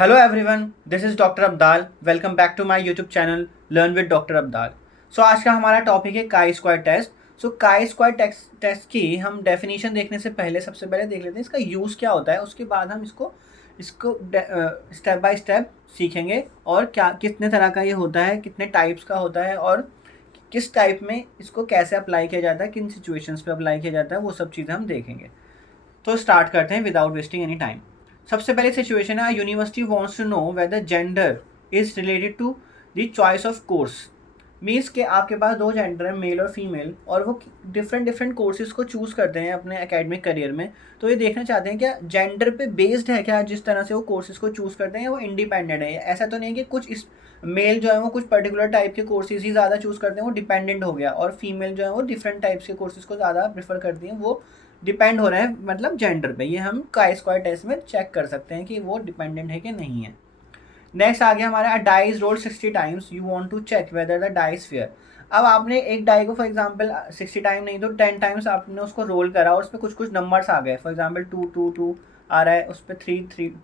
Hello everyone, this is doctor Abdal. Welcome back to my YouTube channel learn with doctor Abdal. So आज का हमारा topic है काई square test. सो काई स्क्वायर टेस्ट की हम डेफिनेशन देखने से पहले सबसे पहले देख लेते हैं इसका यूज़ क्या होता है. उसके बाद हम इसको इसको स्टेप बाय स्टेप सीखेंगे और क्या कितने तरह का ये होता है, कितने टाइप्स का होता है और किस टाइप में इसको कैसे अप्लाई किया जाता है, किन सिचुएशंस पे अप्लाई किया जाता है, वो सब चीज़ें हम देखेंगे. तो स्टार्ट करते हैं विदाउट वेस्टिंग एनी टाइम. सबसे पहले सिचुएशन है university wants to know whether gender is related to the choice of course. Means के आपके पास दो जेंडर है, मेल और फीमेल, और वो डिफरेंट डिफरेंट कोर्सेज को चूज़ करते हैं अपने एकेडमिक करियर में. तो ये देखना चाहते हैं क्या जेंडर पे बेस्ड है क्या जिस तरह से वो कोर्सेज को चूज़ करते हैं, या वो इंडिपेंडेंट है. ऐसा तो नहीं है कि कुछ इस मेल जो है वो कुछ पर्टिकुलर टाइप के कोर्सेज ही ज़्यादा चूज़ करते हैं, वो डिपेंडेंट हो गया, और फीमेल जो है वो डिफरेंट टाइप्स के कोर्सेज को ज़्यादा प्रेफर करती हैं. वो डिपेंड हो रहा है मतलब जेंडर पे. ये हम काई स्क्वायर टेस्ट में चेक कर सकते हैं कि वो डिपेंडेंट है कि नहीं है. नेक्स्ट आ गया हमारा die is rolled 60 times, you want to check whether the die is fair. अब आपने एक डाई को फॉर एग्जांपल 60 टाइम नहीं तो 10 टाइम्स आपने उसको रोल करा और उस पर कुछ कुछ नंबर्स आ गए. फॉर एग्जांपल 2 आ रहा है, उस पर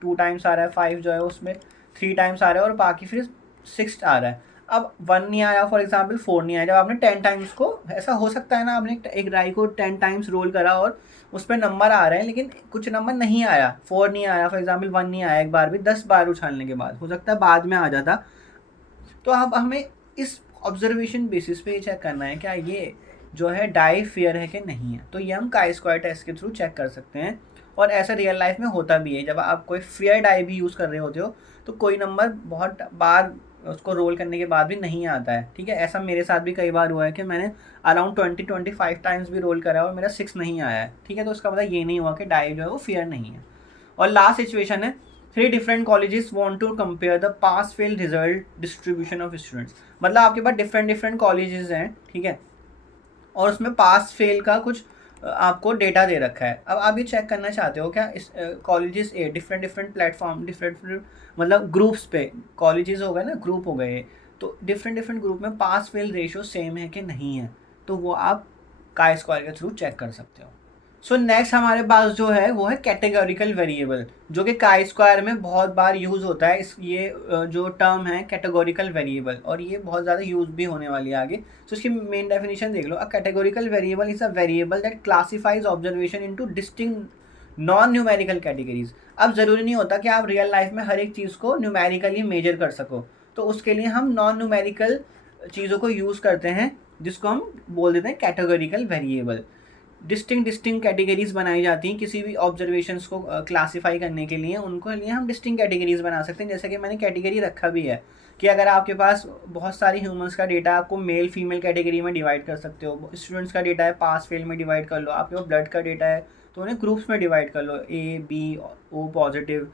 2 टाइम्स आ रहा है, 5 जो है उसमें 3 टाइम्स आ रहा है, और बाकी फिर 6 आ रहा है. अब 1 नहीं आया, फॉर एग्जांपल 4 नहीं आया. जब आपने 10 टाइम्स को, ऐसा हो सकता है ना, आपने एक डाई को 10 टाइम्स रोल करा और उस पर नंबर आ रहे हैं लेकिन कुछ नंबर नहीं आया, 4 नहीं आया, फॉर एग्जांपल 1 नहीं आया एक बार भी, 10 बार उछालने के बाद हो सकता है बाद में आ जाता. तो अब हमें इस ऑब्जर्वेशन बेसिस पे ये चेक करना है क्या ये जो है डाई फेयर है कि नहीं है. तो ये हम काई स्क्वायर टेस्ट के थ्रू चेक कर सकते हैं, और ऐसा रियल लाइफ में होता भी है. जब आप कोई फेयर डाई भी यूज़ कर रहे होते हो तो कोई नंबर बहुत बार उसको रोल करने के बाद भी नहीं आता है. ठीक है, ऐसा मेरे साथ भी कई बार हुआ है कि मैंने अराउंड 25 टाइम्स भी रोल करा है और मेरा 6 नहीं आया है. ठीक है, तो इसका मतलब ये नहीं हुआ कि डाई जो है वो फेयर नहीं है. और लास्ट सिचुएशन है 3 different colleges want to compare the pass fail result distribution of students. मतलब आपके पास डिफरेंट डिफरेंट कॉलेजेस हैं, ठीक है, और उसमें पास फेल का कुछ आपको डेटा दे रखा है. अब आप ये चेक करना चाहते हो क्या इस colleges a different different platform different मतलब ग्रुप्स पे, कॉलेजेस हो गए ना, ग्रुप हो गए, तो डिफरेंट डिफरेंट ग्रुप में पास फेल रेशियो सेम है कि नहीं है. तो वो आप काई स्क्वायर के थ्रू चेक कर सकते हो. सो नेक्स्ट हमारे पास जो है वो है कैटेगोरिकल वेरिएबल, जो कि काई स्क्वायर में बहुत बार यूज़ होता है. इस ये जो टर्म है कैटेगोरिकल वेरिएबल, और ये बहुत ज़्यादा यूज़ भी होने वाली है आगे. तो इसकी मेन डेफिनेशन देख लो. A categorical variable is a variable that classifies observation into distinct non numerical categories. अब ज़रूरी नहीं होता कि आप रियल लाइफ में हर एक चीज़ को न्यूमेरिकली मेजर कर सको. तो उसके लिए हम नॉन न्यूमेरिकल चीज़ों को यूज़ करते हैं, जिसको हम बोल देते हैं कैटेगोरिकल वेरिएबल. डिस्टिंक्ट कैटेगरीज बनाई जाती हैं किसी भी ऑब्जर्वेशंस को क्लासीफाई करने के लिए. उनको लिए हम डिस्टिंक्ट कैटेगरीज बना सकते हैं. जैसे कि मैंने कैटेगरी रखा भी है कि अगर आपके पास बहुत सारी ह्यूमंस का डेटा, आपको मेल फीमेल कैटेगरी में डिवाइड कर सकते हो. स्टूडेंट्स का डेटा है, पास फेल में डिवाइड कर लो. आपके पास ब्लड का डेटा है तो उन्हें ग्रुप्स में डिवाइड कर लो, A B O positive.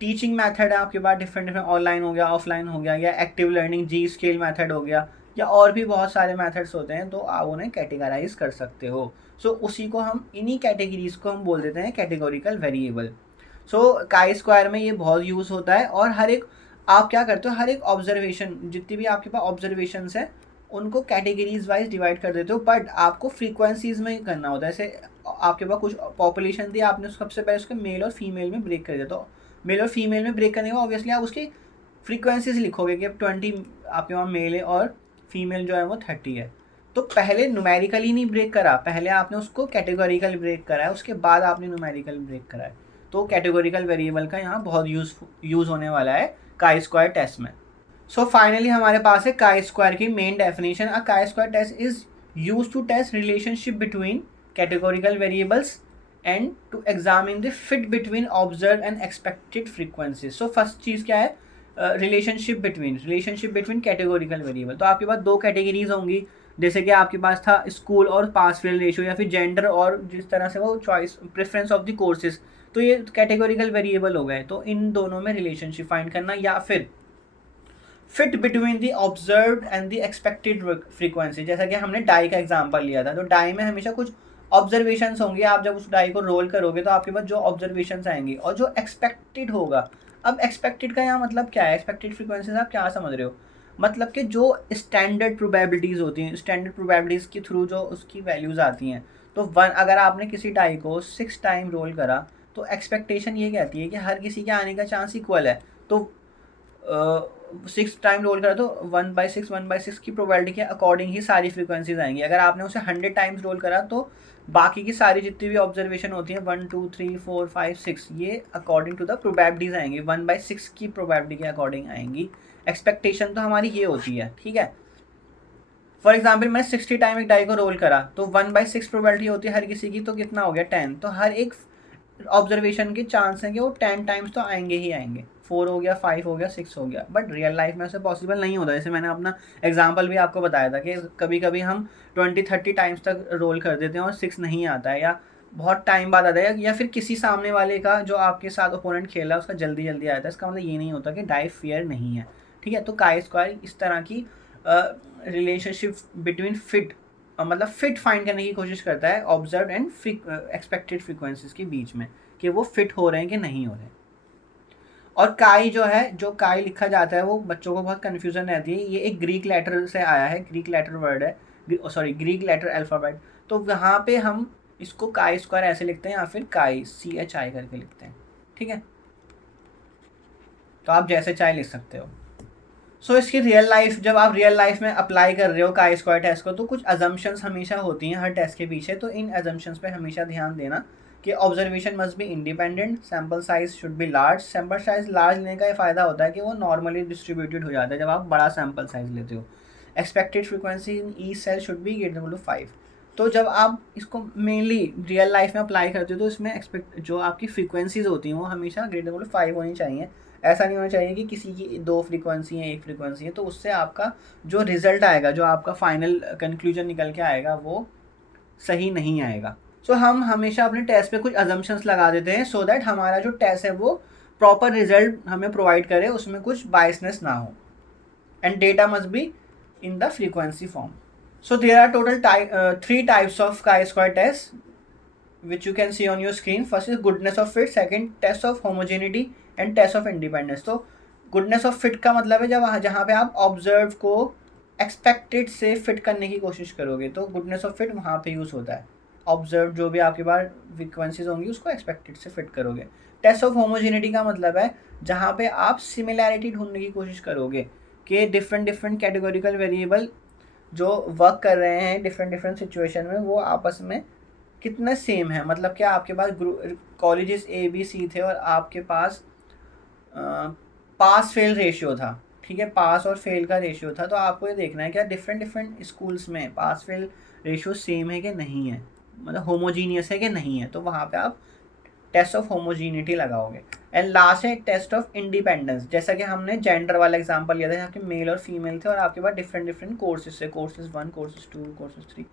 Teaching method है आपके पास डिफरेंट डिफरेंट, ऑनलाइन हो गया, ऑफलाइन हो गया, या एक्टिव लर्निंग जी स्केल मेथड हो गया, या और भी बहुत सारे मेथड्स होते हैं. तो आप उन्हें कैटेगराइज कर सकते हो. सो उसी को हम, इन्हीं कैटेगरीज को हम बोल देते हैं कैटेगोरिकल वेरिएबल. सो काई स्क्वायर में ये बहुत यूज़ होता है. और हर एक, आप क्या करते हो, हर एक ऑब्जर्वेशन, जितनी भी आपके पास ऑब्जर्वेशंस हैं उनको कैटेगरीज वाइज डिवाइड कर देते हो, बट आपको फ्रीक्वेंसीज में करना होता है. जैसे आपके पास कुछ पॉपुलेशन थी, आपने सबसे पहले उसके मेल और फीमेल में ब्रेक कर दिया. तो मेल और फीमेल में ब्रेक करने के बाद ऑब्वियसली आप उसकी फ्रीक्वेंसीज लिखोगे कि अब 20 आपके वहाँ मेल है और फीमेल जो है वो 30 है. तो पहले न्यूमेरिकली नहीं ब्रेक करा, पहले आपने उसको कैटेगोरिकल ब्रेक करा है, उसके बाद आपने न्यूमेरिकल ब्रेक करा है. तो कैटेगोरिकल वेरिएबल का यहाँ बहुत यूज़ होने वाला है काई स्क्वायर टेस्ट में. सो फाइनली हमारे पास है काई स्क्वायर की main definition. A chi square test is use to test relationship between categorical variables and to examine the fit between observe and expected frequencies. So first चीज़ क्या है, relationship between categorical variable. तो आपके पास दो categories होंगी, जैसे कि आपके पास था स्कूल और पास फेल रेशियो, या फिर जेंडर और जिस तरह से वो choice preference of the courses. तो ये कैटेगोरिकल वेरिएबल हो गए. तो इन दोनों में रिलेशनशिप फाइंड करना, या फिर fit between the observed and the expected frequency. जैसा कि हमने डाई का एग्जांपल लिया था, तो डाई में हमेशा कुछ ऑब्जर्वेशंस होंगे. आप जब उस डाई को रोल करोगे तो आपके पास जो ऑब्जर्वेशंस आएंगी और जो एक्सपेक्टेड होगा. अब एक्सपेक्टेड का यहाँ मतलब क्या है, एक्सपेक्टेड फ्रीक्वेंसीज आप क्या समझ रहे हो, मतलब कि जो स्टैंडर्ड प्रोबेबिलिटीज़ होती हैं, स्टैंडर्ड प्रोबेबिलिटीज़ के थ्रू जो उसकी वैल्यूज़ आती हैं. तो अगर आपने किसी डाई को 6 टाइम रोल करा तो एक्सपेक्टेशन ये कहती है कि हर किसी के आने का चांस इक्वल है. तो 6 टाइम रोल करा तो 1/6 की प्रोबेबिलिटी के अकॉर्डिंग ही सारी फ्रीक्वेंसीज आएंगी। अगर आपने उसे 100 टाइम्स रोल करा तो बाकी की सारी जितनी भी ऑब्जर्वेशन होती हैं 1 2 3 4 5 6 ये अकॉर्डिंग टू द प्रोबेबिलिटीज आएंगी, 1/6 की प्रोबेबिलिटी के अकॉर्डिंग आएंगी। एक्सपेक्टेशन तो हमारी ये होती है, ठीक है। फॉर एग्जाम्पल मैं 60 टाइम एक डाई को रोल करा तो 1/6 प्रोबेबिलिटी होती है हर किसी की, तो कितना हो गया 10। तो हर एक ऑब्जर्वेशन के चांस हैं कि वो 10 टाइम्स तो आएंगे ही आएंगे। 4 हो गया, 5 हो गया, 6 हो गया, बट रियल लाइफ में ऐसे पॉसिबल नहीं होता। जैसे मैंने अपना एग्जांपल भी आपको बताया था कि कभी कभी हम 20-30 टाइम्स तक रोल कर देते हैं और 6 नहीं आता है, या बहुत टाइम बाद आता है, या फिर किसी सामने वाले का जो आपके साथ ओपोनेंट खेला उसका जल्दी जल्दी आता है। इसका मतलब ये नहीं होता कि डाई फेयर नहीं है, ठीक है। तो काई स्क्वायर इस तरह की रिलेशनशिप बिटवीन फिट मतलब फिट फाइंड करने की कोशिश करता है ऑब्जर्व एंड एक्सपेक्टेड फ्रीक्वेंसीज के बीच में, कि वो फिट हो रहे हैं कि नहीं हो रहे हैं। और काई जो है, जो काई लिखा जाता है वो बच्चों को बहुत कन्फ्यूजन रहती है। ये एक ग्रीक लेटर से आया है, ग्रीक लेटर वर्ड है, सॉरी ग्रीक लेटर अल्फ़ाबेट। तो वहाँ पे हम इसको काई स्क्वायर ऐसे लिखते हैं या फिर काई CHI करके लिखते हैं, ठीक है। तो आप जैसे चाहे लिख सकते हो। सो इसकी रियल लाइफ, जब आप रियल लाइफ में अप्लाई कर रहे हो काई स्क्वायर टेस्ट को, तो कुछ अजम्पशंस हमेशा होती हैं हर टेस्ट के पीछे। तो इन अजम्पशंस पे हमेशा ध्यान देना कि observation must be independent, sample size should be large. Sample size large लेने का ये फ़ायदा होता है कि वो नॉर्मली डिस्ट्रीब्यूटेड हो जाता है जब आप बड़ा सैम्पल साइज लेते हो। Expected frequency in each cell should be > 5। तो जब आप इसको मेनली रियल लाइफ में अप्लाई करते हो तो इसमें एक्सपेक्ट जो आपकी फ्रीक्वेंसीज होती हैं वो हमेशा > 5 होनी चाहिए। ऐसा नहीं होना चाहिए कि किसी की 2 फ्रीक्वेंसी है, 1 फ्रीक्वेंसी है, तो उससे आपका जो रिजल्ट आएगा, जो आपका फाइनल कंक्लूजन निकल के आएगा वो सही नहीं आएगा। सो हम हमेशा अपने टेस्ट पे कुछ अजम्पशंस लगा देते हैं सो दैट हमारा जो टेस्ट है वो प्रॉपर रिजल्ट हमें प्रोवाइड करे, उसमें कुछ बायसनेस ना हो, and data must be in the frequency form. So there are total 3 types of chi-square tests which you can see on your screen. First is goodness of fit, second test of homogeneity and test of independence. तो goodness of fit का मतलब है जब जहाँ पे आप observe को expected से fit करने की कोशिश करोगे, तो goodness of fit वहाँ पे यूज़ होता है। observe जो भी आपके पास फ्रीक्वेंसीज होंगी उसको expected से fit करोगे। test of homogeneity का मतलब है जहाँ पे आप similarity ढूंढने की कोशिश करोगे कि different categorical variable जो वर्क कर रहे हैं डिफरेंट सिचुएशन में वो आपस में कितना सेम है। मतलब क्या आपके पास कॉलेजेस ABC थे और आपके पास पास फेल रेशियो था, ठीक है, पास और फेल का रेशियो था, तो आपको ये देखना है क्या डिफरेंट स्कूल्स में पास फेल रेशियो सेम है कि नहीं है, मतलब होमोजीनियस है कि नहीं है। तो वहाँ पे आप टेस्ट ऑफ होमोजीनिटी लगाओगे। एंड लास्ट है टेस्ट ऑफ इंडिपेंडेंस। जैसा कि हमने जेंडर वाला एग्जांपल लिया था, यहाँ के मेल और फीमेल थे और आपके पास डिफरेंट कोर्सेज थे, कोर्सेज 1, कोर्सेज 2, कोर्सेज 3।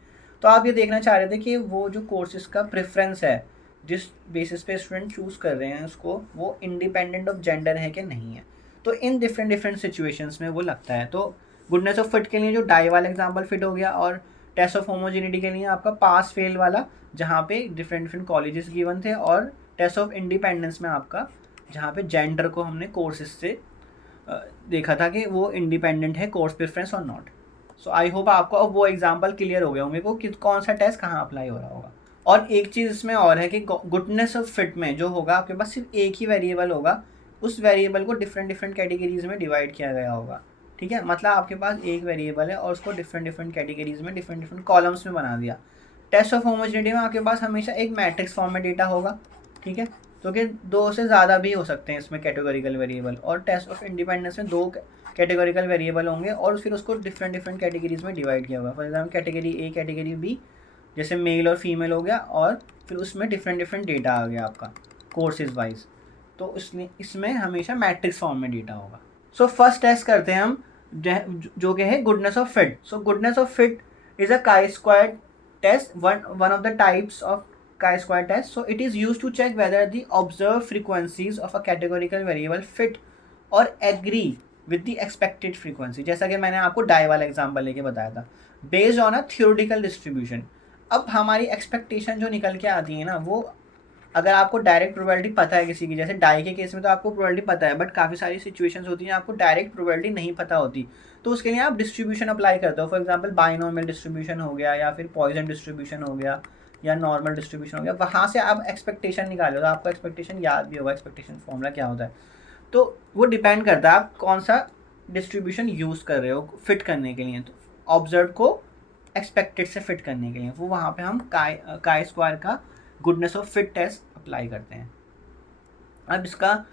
तो आप ये देखना चाह रहे थे कि वो जो कोर्सेज का प्रेफरेंस है, जिस बेसिस पे स्टूडेंट चूज़ कर रहे हैं उसको, वो इंडिपेंडेंट ऑफ जेंडर है कि नहीं है। तो इन डिफरेंट सिचुएशंस में वो लगता है। तो गुडनेस ऑफ फिट के लिए जो डाई वाला एग्जाम्पल फिट हो गया, और टेस्ट ऑफ होमोजिनिटी के लिए आपका पास फेल वाला जहाँ पे डिफरेंट कॉलेजेस गिवन थे, और टेस्ट ऑफ इंडिपेंडेंस में आपका जहाँ पे जेंडर को हमने कोर्सेज से देखा था कि वो इंडिपेंडेंट है कोर्स प्रेफरेंस और नॉट। सो आई होप आपको अब वो एग्जांपल क्लियर हो गया होंगे को कि कौन सा टेस्ट कहाँ अप्लाई हो रहा होगा। और एक चीज़ इसमें और है कि गुडनेस ऑफ फिट में जो होगा आपके पास सिर्फ एक ही वेरिएबल होगा, उस वेरिएबल को डिफरेंट कैटेगरीज में डिवाइड किया गया होगा, ठीक है। मतलब आपके पास एक वेरिएबल है और उसको डिफरेंट कैटेगरीज में डिफरेंट कॉलम्स में बना दिया। टेस्ट ऑफ होमोजेनिटी में आपके पास हमेशा एक मैट्रिक्स फॉर्म में डेटा होगा, ठीक है, तो कि 2 से ज़्यादा भी हो सकते हैं इसमें कैटेगोरिकल वेरिएबल। और टेस्ट ऑफ इंडिपेंडेंस में 2 कैटेगोरिकल वेरिएबल होंगे और फिर उसको डिफरेंट कैटेगरीज में डिवाइड किया होगा। For example category A, category B, जैसे मेल और फीमेल हो गया, और फिर उसमें डिफरेंट डेटा आ गया आपका कोर्सेज वाइज। तो इसमें हमेशा मैट्रिक्स फॉर्म में डेटा होगा। सो फर्स्ट टेस्ट करते हैं हम जो कि है goodness of fit. So goodness of fit is a chi square test, one of the types of chi-square test. So it is used to check whether the observed frequencies of a categorical variable fit or agree with the expected frequency. जैसा कि मैंने आपको die वाला example लेके बताया था, based on a theoretical distribution। अब हमारी एक्सपेक्टेशन जो निकल के आती है ना, वो अगर आपको डायरेक्ट प्रोबेबिलिटी पता है किसी की, जैसे डाई के केस में तो आपको प्रोबेबिलिटी पता है, बट काफ़ी सारी सिचुएशंस होती हैं आपको डायरेक्ट प्रोबेबिलिटी नहीं पता होती, तो उसके लिए आप डिस्ट्रीब्यूशन अप्लाई करते हो। फॉर एग्जांपल बाइनोमियल डिस्ट्रीब्यूशन हो गया, या फिर पॉइजन डिस्ट्रीब्यूशन हो गया, या नॉर्मल डिस्ट्रीब्यूशन हो गया। वहाँ से आप एक्सपेक्टेशन निकालो, तो आपको एक्सपेक्टेशन याद भी होगा, एक्सपेक्टेशन फॉर्मूला क्या होता है। तो वो डिपेंड करता है आप कौन सा डिस्ट्रीब्यूशन यूज़ कर रहे हो फिट करने के लिए। तो ऑब्जर्व को एक्सपेक्टेड से फिट करने के लिए वो वहाँ पे हम काई स्क्वायर का goodness of fit test apply करते हैं। अब इसका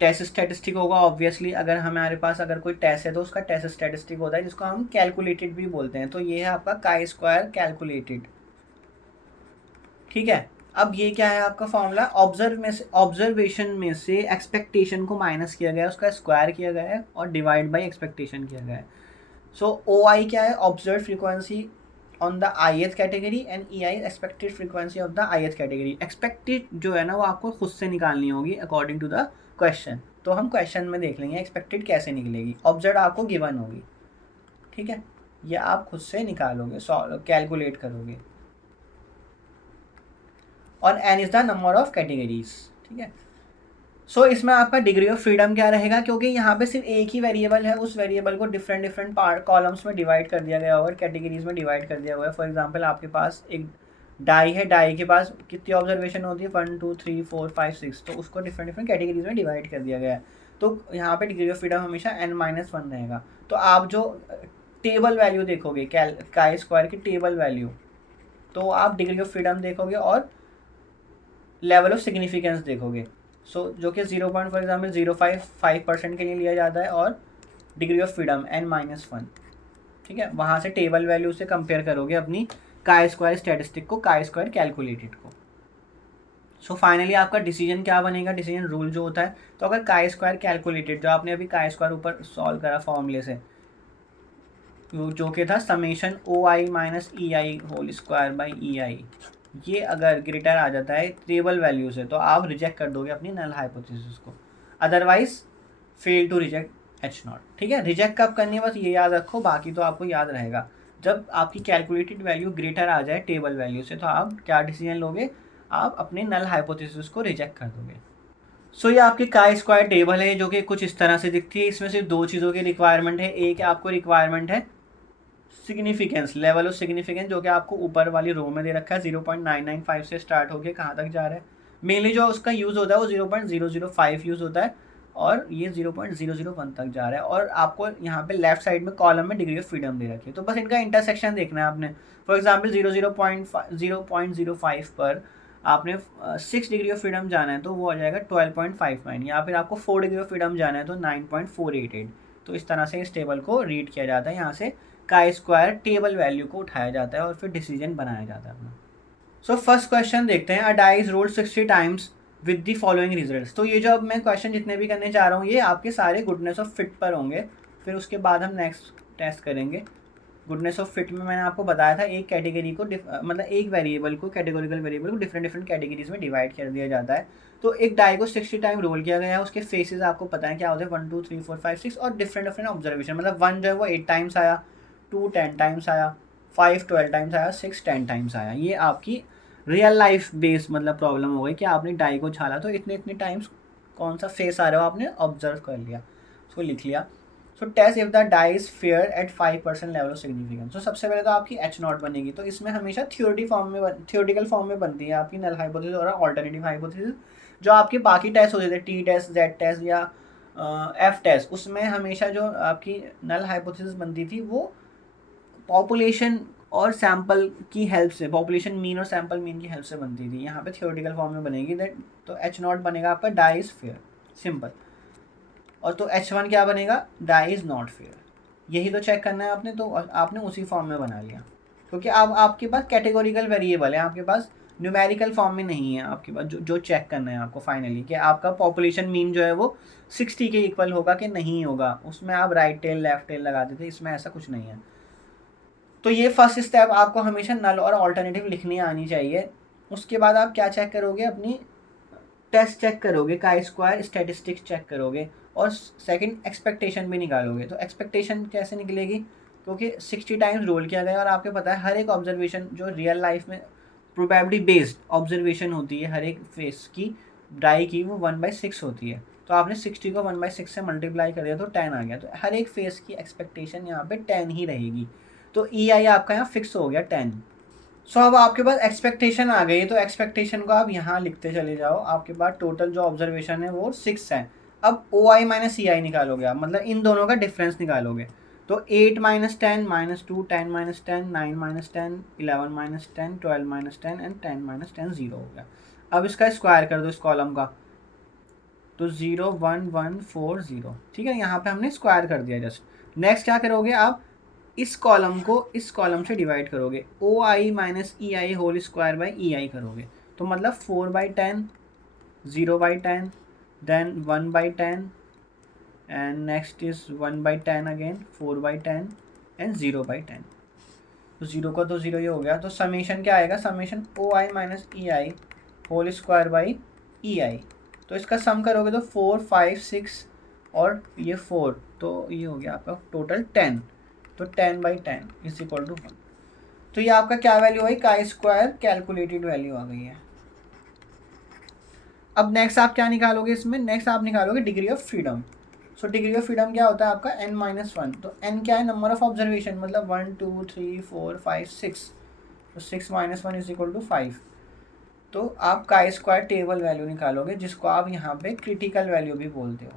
टेस्ट स्टैटिस्टिक होगा ऑब्वियसली, अगर हमारे पास अगर कोई टेस्ट है तो उसका टेस्ट स्टैटिस्टिक होता है जिसको हम कैलकुलेटेड भी बोलते हैं। तो ये है आपका काई स्क्वायर कैलकुलेटेड, ठीक है। अब ये क्या है आपका फॉर्मूला, ऑब्जर्वेशन में से एक्सपेक्टेशन को माइनस किया गया है, उसका स्क्वायर किया गया है और डिवाइड बाई एक्सपेक्टेशन किया गया है। सो ओ आई क्या है, observe frequency on the ith category, and E I expected frequency of the ith category. Expected जो है ना वो आपको खुद से निकालनी होगी अकॉर्डिंग टू द क्वेश्चन। तो हम क्वेश्चन में देख लेंगे एक्सपेक्टेड कैसे निकलेगी। ऑब्जर्व आपको गिवन होगी, ठीक है, ये आप खुद से निकालोगे, कैलकुलेट करोगे। और n is the number of categories, ठीक है। सो इसमें आपका डिग्री ऑफ फ्रीडम क्या रहेगा, क्योंकि यहाँ पे सिर्फ एक ही वेरिएबल है, उस वेरिएबल को डिफरेंट डिफरेंट पार्ट कॉलम्स में डिवाइड कर दिया गया होगा, कैटेगरीज में डिवाइड कर दिया हुआ है। फॉर एग्जांपल आपके पास एक डाई है, डाई के पास कितनी ऑब्जर्वेशन होती है, 1 2 3 4 5 6, तो उसको डिफरेंट डिफरेंट कैटेगरीज में डिवाइड कर दिया गया है। तो यहाँ पे डिग्री ऑफ फ्रीडम हमेशा n-1 रहेगा। तो आप जो टेबल वैल्यू देखोगे काई स्क्वायर की टेबल वैल्यू, तो आप डिग्री ऑफ फ्रीडम देखोगे और लेवल ऑफ सिग्निफिकेंस देखोगे। जो कि 0 फॉर एग्जाम्पल 0.5% के लिए लिया जाता है, और डिग्री ऑफ फ्रीडम n-1, ठीक है। वहाँ से टेबल वैल्यू से कंपेयर करोगे अपनी काई स्क्वायर स्टैटिस्टिक को, काई स्क्वायर कैलकुलेटेड को। सो फाइनली आपका डिसीजन क्या बनेगा, डिसीजन रूल जो होता है, तो अगर काई स्क्वायर कैलकुलेटेड, जो आपने अभी काई स्क्वायर ऊपर सॉल्व करा फॉर्मूले से, जो कि था summation O I minus E I whole square by E I, ये अगर ग्रेटर आ जाता है टेबल वैल्यू से तो आप रिजेक्ट कर दोगे अपनी नल हाइपोथेसिस को, otherwise fail to reject H0, ठीक है। रिजेक्ट कब करनी है बस ये याद रखो, बाकी तो आपको याद रहेगा। जब आपकी कैलकुलेटेड वैल्यू ग्रेटर आ जाए टेबल वैल्यू से तो आप क्या डिसीजन लोगे, आप अपने नल हाइपोथेसिस को रिजेक्ट कर दोगे। सो ये आपकी काई स्क्वायर टेबल है जो कि कुछ इस तरह से दिखती है। इसमें सिर्फ दो चीज़ों की रिक्वायरमेंट है। एक आपको रिक्वायरमेंट है सिग्निफिकेंस, लेवल ऑफ सिग्निफिकेंस, जो कि आपको ऊपर वाली रो में दे रखा है। 0.995 से स्टार्ट होकर कहाँ तक जा रहा है। मेनली जो उसका यूज़ होता है वो 0.005 यूज़ होता है, और ये 0.001 तक जा रहा है। और आपको यहाँ पे लेफ्ट साइड में कॉलम में डिग्री ऑफ फ्रीडम दे रखी है, तो बस इनका इंटरसेक्शन देखना है आपने। फॉर एग्जाम्पल 0.05 पर आपने 6 डिग्री ऑफ फ्रीडम जाना है तो वो आ जाएगा 12.59, या फिर आपको 4 डिग्री ऑफ फ्रीडम जाना है तो 9.488। तो इस तरह से इस टेबल को रीड किया जाता है, यहाँ से काई स्क्वायर टेबल वैल्यू को उठाया जाता है और फिर डिसीजन बनाया जाता है अपना। सो फर्स्ट क्वेश्चन देखते हैं, a die is rolled 60 times with the following results. तो ये जो अब मैं क्वेश्चन जितने भी करने जा रहा हूँ ये आपके सारे गुडनेस ऑफ फिट पर होंगे। फिर उसके बाद हम नेक्स्ट टेस्ट करेंगे गुडनेस ऑफ फिट में। मैंने आपको बताया था एक कैटेगरी को मतलब एक वेरिएबल को, कैटेगोरिकल वेरिएबल को डिफरेंट डिफरेंट कैटेगरीज में डिवाइड कर दिया जाता है। तो एक डाई को 60 टाइम रोल किया गया है, उसके फेसेस आपको पता है क्या होते हैं, 1 2 3 4 5 6, और डिफरेंट डिफरेंट ऑब्जर्वेशन, मतलब 1 जो है वो 8 टाइम्स आया, 2 10 टाइम्स आया, 5 12 टाइम्स आया, 6 10 टाइम्स आया। ये आपकी रियल लाइफ बेस मतलब प्रॉब्लम हो गई कि आपने डाई को छाला तो इतने इतने टाइम्स कौन सा फेस आ रहा हो आपने ऑब्जर्व कर लिया, उसको लिख लिया। So test if the die is fair at 5% level of significance. तो सबसे पहले तो आपकी H0 बनेगी। तो इसमें हमेशा थियोरेटिकल फॉर्म में बनती है आपकी नल हाइपोथेसिस और ऑल्टरनेटिव हाइपोथेसिस। जो आपके बाकी टेस्ट होते थे टी टेस्ट, जेड टेस्ट या एफ टेस्ट, उसमें हमेशा जो आपकी नल हाइपोथेसिस बनती थी वो पॉपुलेशन और सैंपल की हेल्प से, पॉपुलेशन मीन और सैंपल मीन की हेल्प से बनती थी। यहाँ पे थियोरेटिकल फॉर्म में बनेगी दैट, तो H0 बनेगा आपका डाई इज फेयर, सिंपल। और तो H1 क्या बनेगा, डाई इज नॉट फेयर। यही तो चेक करना है आपने, तो आपने उसी फॉर्म में बना लिया, क्योंकि अब आपके पास कैटेगोरिकल वेरिएबल है, आपके पास न्यूमेरिकल फॉर्म में नहीं है आपके पास। जो चेक करना है आपको फाइनली कि आपका पॉपुलेशन मीन जो है वो 60 के इक्वल होगा कि नहीं होगा। उसमें आप राइट टेल लेफ्ट टेल लगा देते, इसमें ऐसा कुछ नहीं है। तो ये फर्स्ट स्टेप, आपको हमेशा नल और ऑल्टरनेटिव लिखनी आनी चाहिए। उसके बाद आप क्या चेक करोगे, अपनी टेस्ट चेक करोगे, काई स्क्वायर स्टैटिस्टिक्स चेक करोगे, और सेकंड एक्सपेक्टेशन भी निकालोगे। तो एक्सपेक्टेशन कैसे निकलेगी, क्योंकि 60 टाइम्स रोल किया गया और आपको पता है हर एक ऑब्जर्वेशन जो रियल लाइफ में प्रोबेबिलिटी बेस्ड ऑब्जर्वेशन होती है हर एक फेस की डाई की, वो 1/6 होती है। तो आपने 60 को 1/6 से मल्टीप्लाई कर दिया तो 10 आ गया। तो हर एक फेस की एक्सपेक्टेशन यहाँ पे 10 ही रहेगी। तो ई आई आपका यहाँ फिक्स हो गया 10। सो अब आपके पास एक्सपेक्टेशन आ गई, तो एक्सपेक्टेशन को आप यहाँ लिखते चले जाओ। आपके पास टोटल जो ऑब्जर्वेशन है वो 6 है, अब ओ आई माइनस ई आई निकालोगे आप, मतलब इन दोनों का डिफरेंस निकालोगे। तो 8 minus 10 minus 2, 10 minus 10, 9 minus 10, 11 minus 10, 12 minus 10 and 10 minus 10, 0 हो गया। अब इसका स्क्वायर कर दो इस कॉलम का, तो 0 1 1 4 0। ठीक है, यहाँ पे हमने स्क्वायर कर दिया जस्ट। नेक्स्ट क्या करोगे आप, इस कॉलम को इस कॉलम से डिवाइड करोगे, O I minus E I whole square by E I करोगे। तो मतलब 4/10, 0/10, then 1/10, and next is 1/10 again, 4/10 and 0/10। तो 0 का तो 0 ही हो गया। तो समेशन क्या आएगा, summation O I minus E I whole square by E I. तो इसका सम करोगे तो 4 5 6 और ये 4, तो ये हो गया आपका टोटल 10। तो 10/10 इज इक्वल टू 1। तो ये आपका क्या वैल्यू आई, काई स्क्वायर कैलकुलेटेड वैल्यू आ गई है। अब नेक्स्ट आप क्या निकालोगे इसमें, नेक्स्ट आप निकालोगे degree of freedom. So degree of freedom क्या होता है आपका, n-1। तो n क्या है, नंबर ऑफ ऑब्जर्वेशन, मतलब 1 2 3 4 5 6। तो 6 - 1 इज इक्वल टू 5। तो आप काई स्क्वायर टेबल वैल्यू निकालोगे, जिसको आप यहाँ पे क्रिटिकल वैल्यू भी बोलते हो।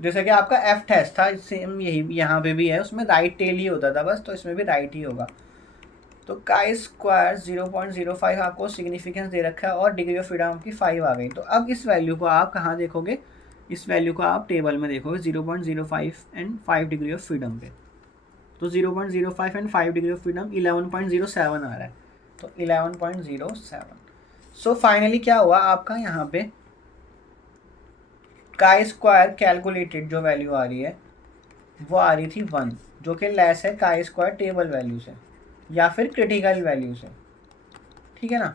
जैसे कि आपका एफ टेस्ट था, सेम यही यहाँ पे भी है, उसमें राइट टेल ही होता था बस, तो इसमें भी राइट ही होगा। तो काई स्क्वायर 0.05 आपको सिग्निफिकेंस दे रखा है और डिग्री ऑफ फ्रीडम आपकी 5 आ गई। तो अब इस वैल्यू को आप कहाँ देखोगे, इस वैल्यू को आप टेबल में देखोगे 0.05 एंड 5 डिग्री ऑफ फ्रीडम पे। तो 0.05 एंड 5 डिग्री ऑफ फ्रीडम 11.07 आ रहा है। तो 11.07। सो फाइनली क्या हुआ आपका, यहाँ पे काई स्क्वायर कैलकुलेटेड जो वैल्यू आ रही है वो आ रही थी 1, जो कि लेस है काई स्क्वायर टेबल वैल्यू से या फिर क्रिटिकल वैल्यू से। ठीक है ना।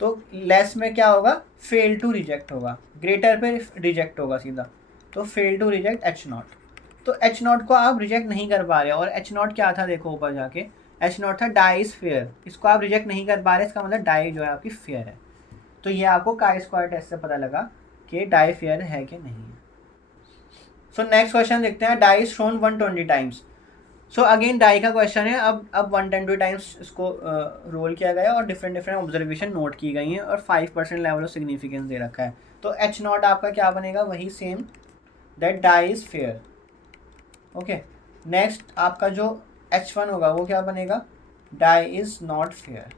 तो लेस में क्या होगा, फेल टू रिजेक्ट होगा, ग्रेटर पे रिजेक्ट होगा सीधा। तो फेल टू रिजेक्ट H0। तो H0 को आप रिजेक्ट नहीं कर पा रहे, और H0 क्या था देखो ऊपर जाके, H0 था डाई इज फेयर। इसको आप रिजेक्ट नहीं कर पा रहे, इसका मतलब डाई जो है आपकी फेयर है। तो ये आपको काई स्क्वायर टेस्ट से पता लगा कि डाई फेयर है कि नहीं है। सो नेक्स्ट क्वेश्चन देखते हैं, die is shown 120 times. So again die का क्वेश्चन है। अब 120 टाइम्स इसको रोल किया गया और डिफरेंट डिफरेंट ऑब्जर्वेशन नोट की गई हैं और 5% लेवल ऑफ सिग्निफिकेंस दे रखा है। तो H0 आपका क्या बनेगा, वही same, that die is fair. Okay. Next आपका जो H1 होगा वो क्या बनेगा, die is not fair.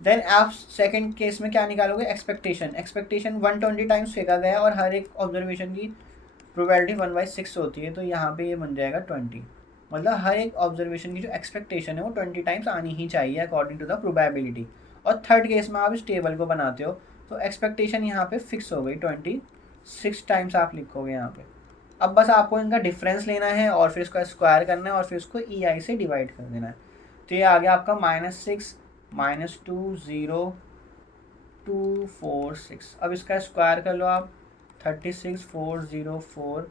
Then आप सेकंड केस में क्या निकालोगे, एक्सपेक्टेशन। एक्सपेक्टेशन 120 टाइम्स फेंका गया और हर एक ऑब्जर्वेशन की प्रोबेबिलिटी 1/6 होती है। तो यहाँ पे ये बन जाएगा 20। मतलब हर एक ऑब्जर्वेशन की जो एक्सपेक्टेशन है वो 20 टाइम्स आनी ही चाहिए अकॉर्डिंग टू द प्रोबेबिलिटी। और थर्ड केस में आप इस टेबल को बनाते हो, तो एक्सपेक्टेशन यहाँ पे फिक्स हो गई, 26 टाइम्स आप लिखोगे यहाँ पे। अब बस आपको इनका डिफरेंस लेना है और फिर इसका स्क्वायर करना है और फिर उसको ई आई से डिवाइड कर देना है। तो ये आ गया आपका -6 -2 0 2 4 6। अब इसका स्क्वायर कर लो आप, 36 4 0 4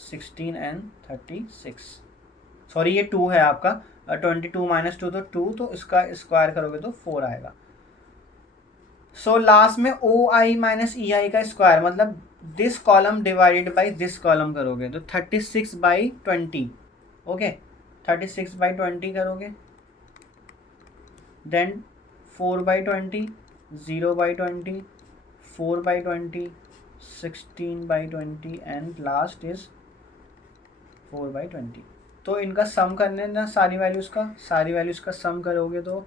16 एंड 36। सॉरी ये 2 है आपका, 22 - 2 तो 2, तो इसका स्क्वायर करोगे तो 4 आएगा। सो लास्ट में ओ आई माइनस ई आई का स्क्वायर, मतलब this column divided by this column करोगे, तो 36/20। ओके, 36/20 करोगे, देन 4/20, 0/20, 4/20, 16/20 एंड लास्ट इज 4/20। तो इनका सम करने ना, सारी वैल्यूज़ का सम करोगे तो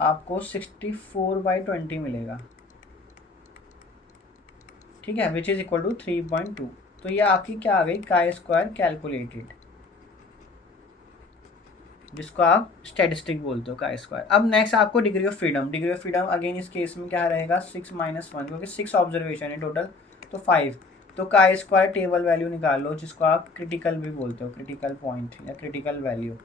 आपको 64/20 मिलेगा। ठीक है, विच इज़ इक्वल टू 3.2। तो ये आपकी क्या आ गई, काई स्क्वायर कैलकुलेटेड, जिसको आप स्टैटिस्टिक बोलते हो काई स्क्वायर। अब नेक्स्ट आपको degree of freedom. Degree of freedom again इस केस में क्या रहेगा, 6 - 1, क्योंकि 6 ऑब्जर्वेशन है टोटल, तो 5। तो काई स्क्वायर टेबल वैल्यू निकाल लो, जिसको आप क्रिटिकल भी बोलते हो, क्रिटिकल पॉइंट या क्रिटिकल वैल्यू।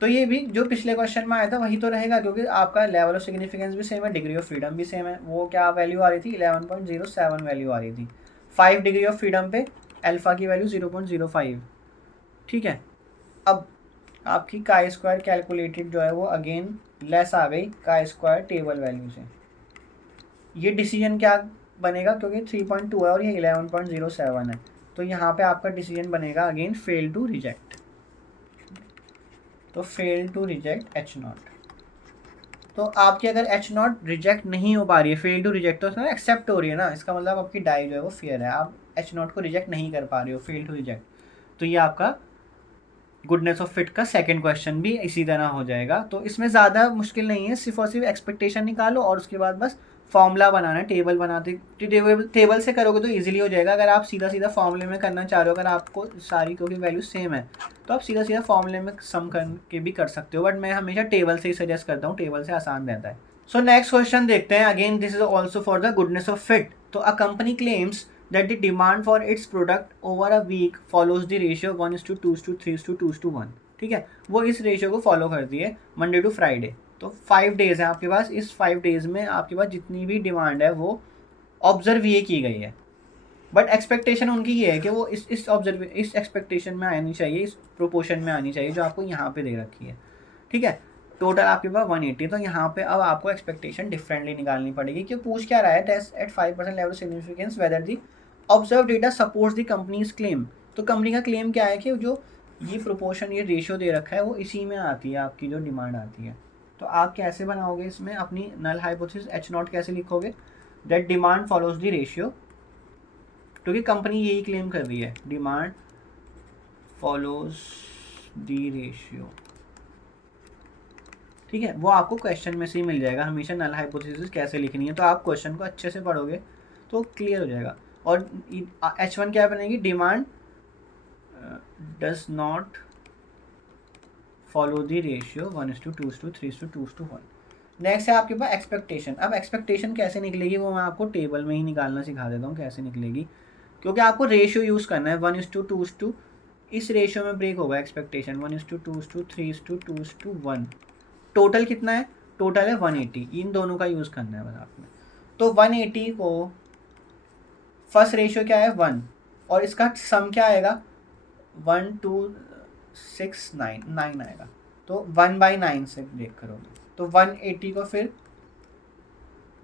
तो ये भी जो पिछले क्वेश्चन में आया था वही तो रहेगा, क्योंकि आपका लेवल ऑफ सिग्निफिकेंस भी सेम है, डिग्री ऑफ फ्रीडम भी सेम है। वो क्या वैल्यू आ रही थी, 11.07 वैल्यू आ रही थी। 5 डिग्री ऑफ फ्रीडम पे अल्फा की वैल्यू 0.05। ठीक है। अब आपकी काई स्क्वायर कैलकुलेटेड जो है वो अगेन लेस आ गई काई स्क्वायर टेबल वैल्यू से। ये डिसीजन क्या बनेगा, क्योंकि 3.2 है और ये 11.07 है, तो यहाँ पे आपका डिसीजन बनेगा अगेन फेल टू रिजेक्ट। तो फेल टू रिजेक्ट H0। तो आपकी अगर एच नॉट रिजेक्ट नहीं हो पा रही है, फेल टू रिजेक्ट, तो उसमें एक्सेप्ट हो रही है ना, इसका मतलब आपकी डाई जो है वो फेयर है, आप एच नॉट को रिजेक्ट नहीं कर पा रहे हो, फेल टू रिजेक्ट। तो ये आपका गुडनेस ऑफ फिट का सेकंड क्वेश्चन भी इसी तरह हो जाएगा। तो इसमें ज़्यादा मुश्किल नहीं है, सिर्फ और सिर्फ एक्सपेक्टेशन निकालो और उसके बाद बस फॉर्मूला बनाना है, टेबल बनाते, टेबल से करोगे तो इजीली हो जाएगा। अगर आप सीधा सीधा फॉर्मूले में करना चाह रहे हो, अगर आपको सारी क्योंकि वैल्यू सेम है, तो आप सीधा सीधा फॉर्मूले में सम करके भी कर सकते हो, बट मैं हमेशा टेबल से ही सजेस्ट करता हूँ, टेबल से आसान रहता है। सो नेक्स्ट क्वेश्चन देखते हैं। Again this is also for the goodness of fit. तो a company claims that the demand for its product over a week follows the ratio 1:2:3:2:1। ठीक है, वो इस रेशियो को फॉलो करती है मंडे टू फ्राइडे। तो 5 डेज है आपके पास, इस 5 डेज में आपके पास जितनी भी डिमांड है वो ऑब्जर्व ये की गई है, बट एक्सपेक्टेशन उनकी ये है कि वो इस एक्सपेक्टेशन में आनी चाहिए, इस प्रोपोर्शन में आनी चाहिए जो आपको यहाँ पे दे रखी है। ठीक है, टोटल आपके पास 180। तो यहाँ पे अब आपको एक्सपेक्टेशन डिफरेंटली निकालनी पड़ेगी कि पूछ क्या रहा है, test at 5% level significance whether the observe data supports the company's claim. तो कंपनी का क्लेम क्या है कि जो ये प्रोपोर्शन, ये रेशियो दे रखा है वो इसी में आती है आपकी जो डिमांड आती है। तो आप कैसे बनाओगे इसमें अपनी नल हाइपोथेसिस, एच नॉट कैसे लिखोगे, that demand follows the ratio, क्योंकि कंपनी यही क्लेम कर रही है, डिमांड फॉलोज द रेशियो। ठीक है, वो आपको क्वेश्चन में से ही मिल जाएगा हमेशा नल हाइपोथेसिस कैसे लिखनी है। तो आप क्वेश्चन को अच्छे से पढ़ोगे तो क्लियर हो जाएगा। और H1 क्या बनेगी, demand does not follow the ratio 1:2:3:2:1। Next है आपके पास एक्सपेक्टेशन। अब एक्सपेक्टेशन कैसे निकलेगी वो मैं आपको टेबल में ही निकालना सिखा देता हूँ कैसे निकलेगी, क्योंकि आपको रेशियो यूज़ करना है 1:2:2, इस रेशियो में ब्रेक होगा एक्सपेक्टेशन 1:2:3:2:1। टोटल कितना है, टोटल है 180, इन दोनों का यूज़ करना है बस आपने। तो 180 को फर्स्ट रेशियो क्या है 1, और इसका सम क्या आएगा 1:2:6:9 आएगा। तो 1/9 से ब्रेक करोगे, तो 180 को फिर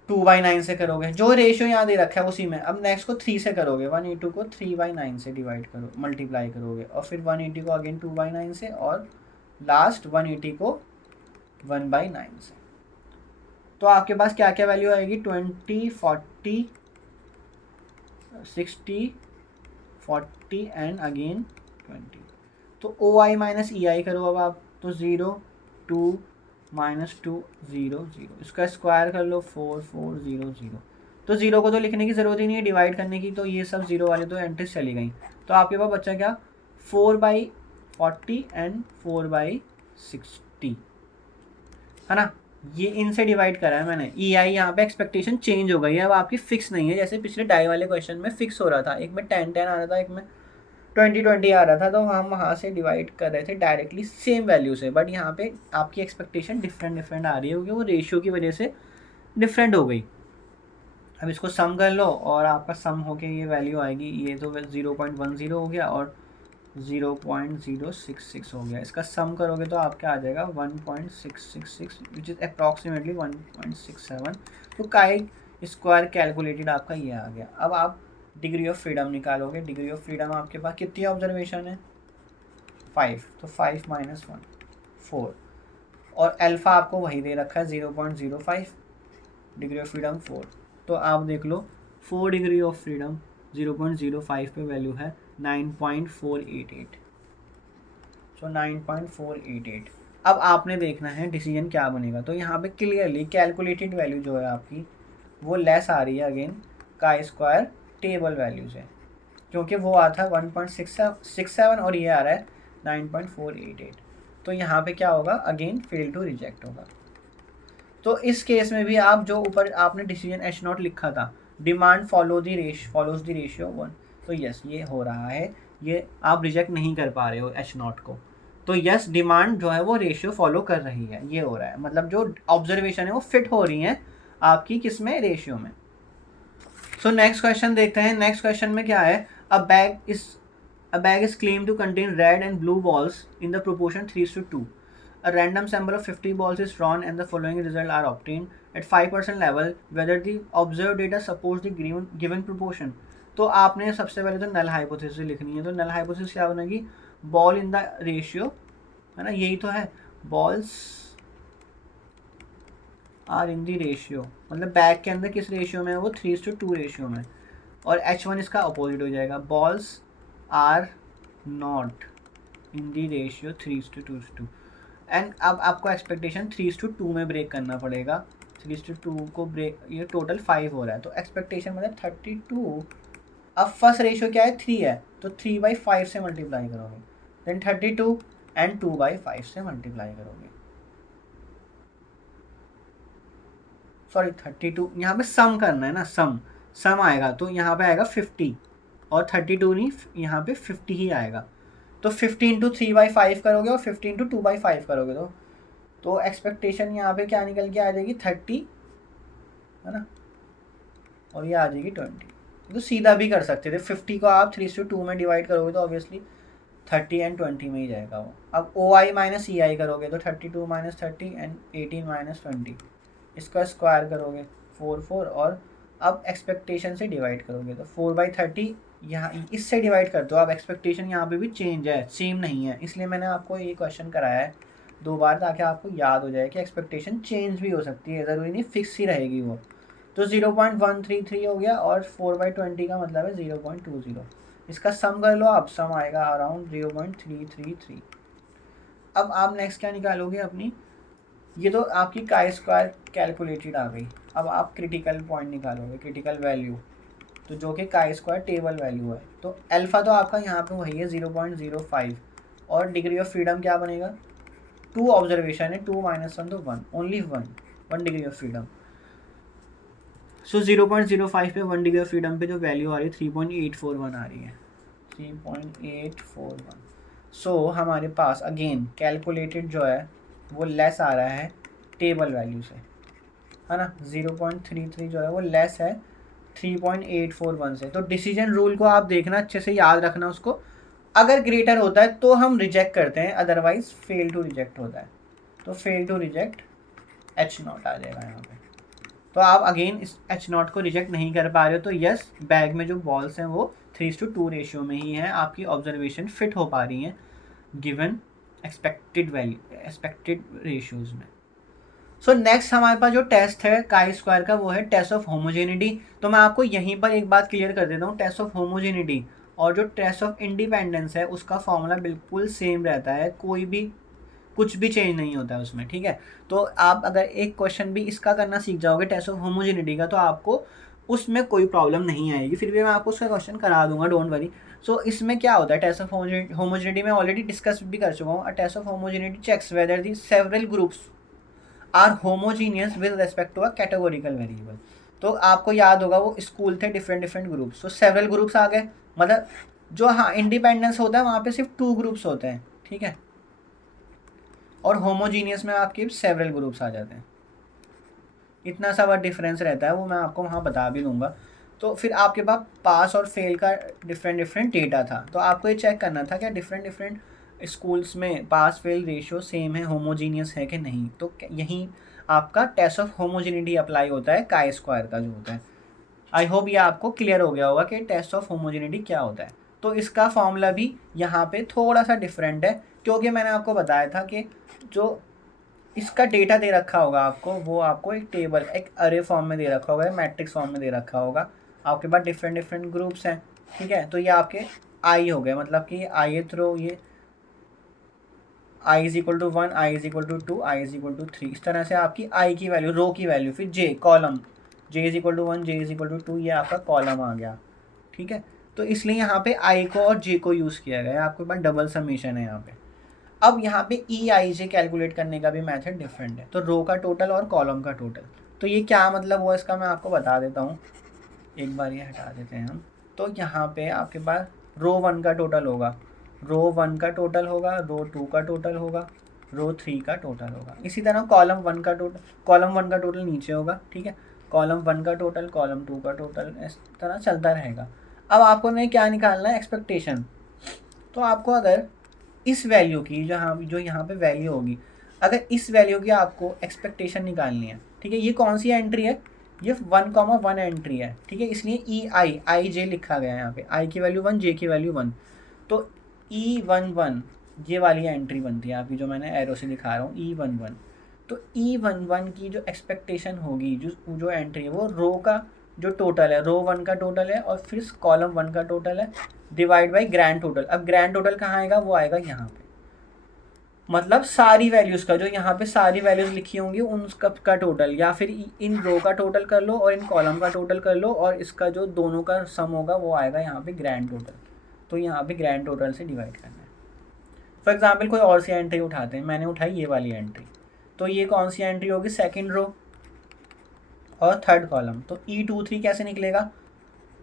2/9 से करोगे, जो रेशियो यहाँ दे रखा है उसी में। अब नेक्स्ट को 3 से करोगे, 180 को 3/9 से डिवाइड करो, मल्टीप्लाई करोगे, और फिर 180 को अगेन 2/9 से, और लास्ट 180 को 1/9 से। तो आपके पास क्या क्या वैल्यू आएगी, 20, 40, 60, 40 एंड अगेन 20। तो OI माइनस EI करो अब आप, तो 0, 2, -2, 0, 0, इसका स्क्वायर कर लो 4, 4, 0, 0। तो 0 को तो लिखने की ज़रूरत ही नहीं है, डिवाइड करने की, तो ये सब 0 वाले तो एंट्रीज चली गई। तो आपके पास बच्चा क्या 4/40 एंड 4/60 है ना, ये इनसे डिवाइड करा है मैंने। EI यहाँ पे एक्सपेक्टेशन चेंज हो गई है, अब आपकी फिक्स नहीं है, जैसे पिछले डाई वाले क्वेश्चन में फिक्स हो रहा था, एक में 10-10 आ रहा था, एक में 20-20 आ रहा था, तो हम वहाँ से डिवाइड कर रहे थे डायरेक्टली सेम वैल्यू से। बट यहाँ पे आपकी एक्सपेक्टेशन डिफरेंट आ रही है, क्योंकि वो रेशियो की वजह से डिफरेंट हो गई। अब इसको सम कर लो और आपका सम होके ये वैल्यू आएगी, ये तो 0.10 हो गया और 0.066 हो गया। इसका सम करोगे तो आपका आ जाएगा 1.666 विच इज़ अप्रॉक्सीमेटली 1.67। तो काई स्क्वायर कैलकुलेटेड आपका ये आ गया। अब आप डिग्री ऑफ फ्रीडम निकालोगे, डिग्री ऑफ फ्रीडम आपके पास कितनी ऑब्जर्वेशन है 5, तो 5 - 1 4, और अल्फ़ा आपको वही दे रखा है 0.05, डिग्री ऑफ फ्रीडम 4। तो आप देख लो 4 डिग्री ऑफ फ्रीडम 0.05 पे वैल्यू है 9.488। सो 9.488। अब आपने देखना है डिसीजन क्या बनेगा। तो यहाँ पे क्लियरली कैलकुलेटेड वैल्यू जो है आपकी वो लेस आ रही है अगेन का स्क्वायर टेबल वैल्यू से, क्योंकि वो आता है 1.67 और ये आ रहा है 9.488। तो यहाँ पे क्या होगा, अगेन फेल टू रिजेक्ट होगा। तो इस केस में भी आप जो ऊपर आपने डिसीजन H0 लिखा था, डिमांड फॉलोज द रेशियो 1, तो यस ये हो रहा है, ये आप रिजेक्ट नहीं कर पा रहे हो H0 को। तो यस डिमांड जो है वो रेशियो फॉलो कर रही है, ये हो रहा है, मतलब जो ऑब्जर्वेशन है वो फिट हो रही है आपकी किस में, रेशियो में। सो नेक्स्ट क्वेश्चन देखते हैं। नेक्स्ट क्वेश्चन में क्या है, a bag is claim to contain red and blue balls in the proportion 3:2। A random sample of 50 balls is drawn and the following results are obtained at 5% level whether the observed data supports the given proportion। तो आपने सबसे पहले तो null hypothesis लिखनी है। तो null hypothesis क्या बनेगी, बॉल इन द रेशियो, है ना, यही तो है, balls are in the ratio, मतलब बैग के अंदर किस रेशियो में है वो 3:2 रेशियो में, और H1 इसका अपोजिट हो जाएगा, balls are not in the ratio 3:2, and अब आपको एक्सपेक्टेशन 3:2 में ब्रेक करना पड़ेगा। 3:2 को ब्रेक, ये टोटल 5 हो रहा है, तो एक्सपेक्टेशन मतलब 32। अब फर्स्ट रेशियो क्या है 3 है, तो 3/5 से मल्टीप्लाई करोगे, देन 32 एंड 2/5 से मल्टीप्लाई करोगे, सॉरी 32, यहाँ पे सम करना है ना, सम आएगा तो यहाँ पे आएगा 50, और 32 नहीं, यहाँ पे 50 ही आएगा। तो 50 इंटू 3/5 करोगे और 50 इंटू 2/5 करोगे, तो एक्सपेक्टेशन यहाँ पे क्या निकल के आ जाएगी 30, है ना, और ये आ जाएगी 20। तो सीधा भी कर सकते थे, 50 को आप 3:2 में डिवाइड करोगे तो ऑब्वियसली 30 एंड 20 में ही जाएगा वो। अब OI माइनस EI करोगे तो 32 माइनस 30 एंड 18 माइनस 20, इसका स्क्वायर करोगे 4 और अब एक्सपेक्टेशन से डिवाइड करोगे तो 4/30, यहाँ इससे डिवाइड कर दो। अब एक्सपेक्टेशन यहाँ पे भी चेंज है, सेम नहीं है, इसलिए मैंने आपको ये क्वेश्चन कराया है 2 बार, ताकि आपको याद हो जाए कि एक्सपेक्टेशन चेंज भी हो सकती है, ज़रूरी नहीं फिक्स ही रहेगी वो। तो 0.133 हो गया, और 4/20 का मतलब है 0.20। इसका सम कर लो आप, सम आएगा अराउंड 0.333। अब आप नेक्स्ट क्या निकालोगे अपनी, ये तो आपकी काई स्क्वायर कैलकुलेटेड आ गई। अब आप क्रिटिकल पॉइंट निकालोगे, क्रिटिकल वैल्यू, तो जो कि काई स्क्वायर टेबल वैल्यू है। तो अल्फा तो आपका यहाँ पे वही है 0.05, और डिग्री ऑफ फ्रीडम क्या बनेगा, 2 ऑब्जर्वेशन है, 2 - 1 तो 1, ओनली 1 डिग्री ऑफ फ्रीडम। सो 0.05 पे 1 डिग्री ऑफ फ्रीडम पे जो वैल्यू आ रही है 3.841 आ रही है, 3.841। सो हमारे पास अगेन कैलकुलेटेड जो है वो लेस आ रहा है टेबल वैल्यू से, है ना, 0.33 जो है वो लेस है 3.841 से। तो डिसीजन रूल को आप देखना अच्छे से, याद रखना उसको, अगर ग्रेटर होता है तो हम रिजेक्ट करते हैं, अदरवाइज फेल टू रिजेक्ट होता है। तो फेल टू रिजेक्ट H0 आ जाएगा यहाँ पे। तो आप अगेन इस H0 को रिजेक्ट नहीं कर पा रहे हो, तो यस, बैग में जो बॉल्स हैं वो 3:2 रेशियो में ही हैं, आपकी ऑब्जर्वेशन फिट हो पा रही हैं given expected value, expected ratios में। सो नेक्स्ट हमारे पास जो टेस्ट है काई स्क्वायर का वो है टेस्ट ऑफ होमोजेनिटी। तो मैं आपको यहीं पर एक बात क्लियर कर देता हूँ, टेस्ट ऑफ होमोजेनिटी और जो टेस्ट ऑफ इंडिपेंडेंस है उसका फॉर्मूला बिल्कुल सेम रहता है, कोई भी कुछ भी चेंज नहीं होता है उसमें, ठीक है। तो आप अगर एक क्वेश्चन भी इसका करना सीख जाओगे टेस्ट ऑफ होमोजेनिटी का, तो आपको उसमें कोई प्रॉब्लम नहीं आएगी, फिर भी मैं आपको उसका क्वेश्चन करा दूंगा, डोंट वरी। सो इसमें क्या होता है, टेस्ट ऑफ होमोजेनिटी में ऑलरेडी डिस्कस भी कर चुका हूँ। Test of homogeneity checks whether the several groups are homogeneous with respect to a categorical variable. तो आपको याद होगा वो स्कूल थे डिफरेंट ग्रुप्स, तो सेवरल ग्रुप्स आ गए, मतलब जो हाँ इंडिपेंडेंस होता है वहाँ पे सिर्फ 2 ग्रुप्स होते हैं, ठीक है, और होमोजीनियस में आपके सेवरल ग्रुप्स आ जाते हैं। इतना सा वह डिफरेंस रहता है, वो मैं आपको वहाँ बता भी दूंगा। तो फिर आपके पास पास और फेल का डिफरेंट डेटा था, तो आपको ये चेक करना था क्या डिफरेंट स्कूल्स में पास फेल रेशियो सेम है, होमोजीनियस है कि नहीं। तो यहीं आपका टेस्ट ऑफ होमोजेनिटी अप्लाई होता है काई स्क्वायर का जो होता है। आई होप ये आपको क्लियर हो गया होगा कि टेस्ट ऑफ होमोजेनिटी क्या होता है। तो इसका फॉर्मूला भी यहाँ पे थोड़ा सा डिफरेंट है, क्योंकि मैंने आपको बताया था कि जो इसका डेटा दे रखा होगा आपको, वो आपको एक टेबल, एक अरे फॉर्म में दे रखा होगा, मैट्रिक्स फॉर्म में दे रखा होगा। आपके पास डिफरेंट ग्रुप्स हैं, ठीक है। तो ये आपके आई हो गए, मतलब कि आई थ्रो ये i is equal to 1, i is equal to 2, i is equal to 3, इस तरह से आपकी i की वैल्यू, रो की वैल्यू, फिर j column, j is equal to 1, j is equal to 2, ये आपका कॉलम आ गया, ठीक है। तो इसलिए यहाँ पे i को और j को यूज़ किया गया है, आपके पास डबल समीशन है यहाँ पे। अब यहाँ पे EIJ कैलकुलेट करने का भी मेथड डिफरेंट है, तो रो का टोटल और कॉलम का टोटल। तो ये क्या मतलब हुआ इसका, मैं आपको बता देता हूँ, एक बार ये हटा देते हैं हम। तो यहाँ पे आपके पास रो 1 का टोटल होगा, रो 1 का टोटल होगा, रो 2 का टोटल होगा, रो 3 का टोटल होगा। इसी तरह कॉलम 1 का टोटल नीचे होगा, ठीक है, कॉलम 1 का टोटल, कॉलम 2 का टोटल, इस तरह चलता रहेगा। अब आपको नहीं क्या निकालना है, एक्सपेक्टेशन। तो आपको अगर इस वैल्यू की जो यहाँ पे वैल्यू होगी, अगर इस वैल्यू की आपको एक्सपेक्टेशन निकालनी है, ठीक है, ये कौन सी एंट्री है, ये 1,1 एंट्री है, ठीक है, इसलिए IJ लिखा गया है यहाँ पे, I की वैल्यू 1, J की वैल्यू 1। तो E11 ये वाली एंट्री बनती है आपकी, जो मैंने एरो से दिखा रहा हूँ, E11। तो E11 की जो एक्सपेक्टेशन होगी, जो एंट्री है वो रो का जो टोटल है, रो 1 का टोटल है और फिर कॉलम 1 का टोटल है डिवाइड बाई ग्रैंड टोटल। अब ग्रैंड टोटल कहाँ आएगा, वो आएगा यहाँ पे, मतलब सारी वैल्यूज़ का, जो यहाँ पे सारी वैल्यूज़ लिखी होंगी उन का टोटल, या फिर इन रो का टोटल कर लो और इन कॉलम का टोटल कर लो और इसका जो दोनों का सम होगा वो आएगा यहाँ पे ग्रैंड टोटल। तो यहाँ पे ग्रैंड टोटल से डिवाइड करना है। फॉर एग्जाम्पल कोई और सी एंट्री उठाते हैं, मैंने उठाई ये वाली एंट्री, तो ये कौन सी एंट्री होगी, सेकेंड रो और थर्ड कॉलम। तो E23 कैसे निकलेगा,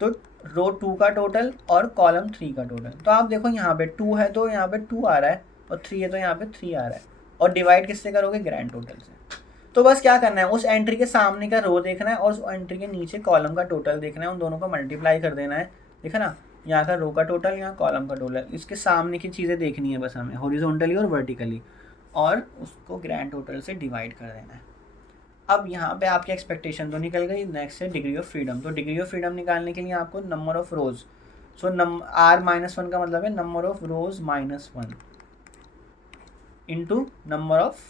तो रो 2 का टोटल और कॉलम 3 का टोटल। तो आप देखो यहाँ पे 2 है तो यहाँ पे 2 आ रहा है और 3 है तो यहाँ पे 3 आ रहा है, और डिवाइड किससे करोगे, ग्रैंड टोटल से। तो बस क्या करना है, उस एंट्री के सामने का रो देखना है और उस एंट्री के नीचे कॉलम का टोटल देखना है, उन दोनों को मल्टीप्लाई कर देना है। देखा ना, यहाँ का रो का टोटल, यहाँ कॉलम का टोटल, इसके सामने की चीज़ें देखनी है बस हमें, हॉरिजॉन्टली और वर्टिकली, और उसको ग्रैंड टोटल से डिवाइड कर देना है। अब यहाँ पे आपकी एक्सपेक्टेशन तो निकल गई। नेक्स्ट है डिग्री ऑफ फ्रीडम। तो डिग्री ऑफ फ्रीडम निकालने के लिए आपको number of rose, so R-1 का मतलब है number of rows -1 into number of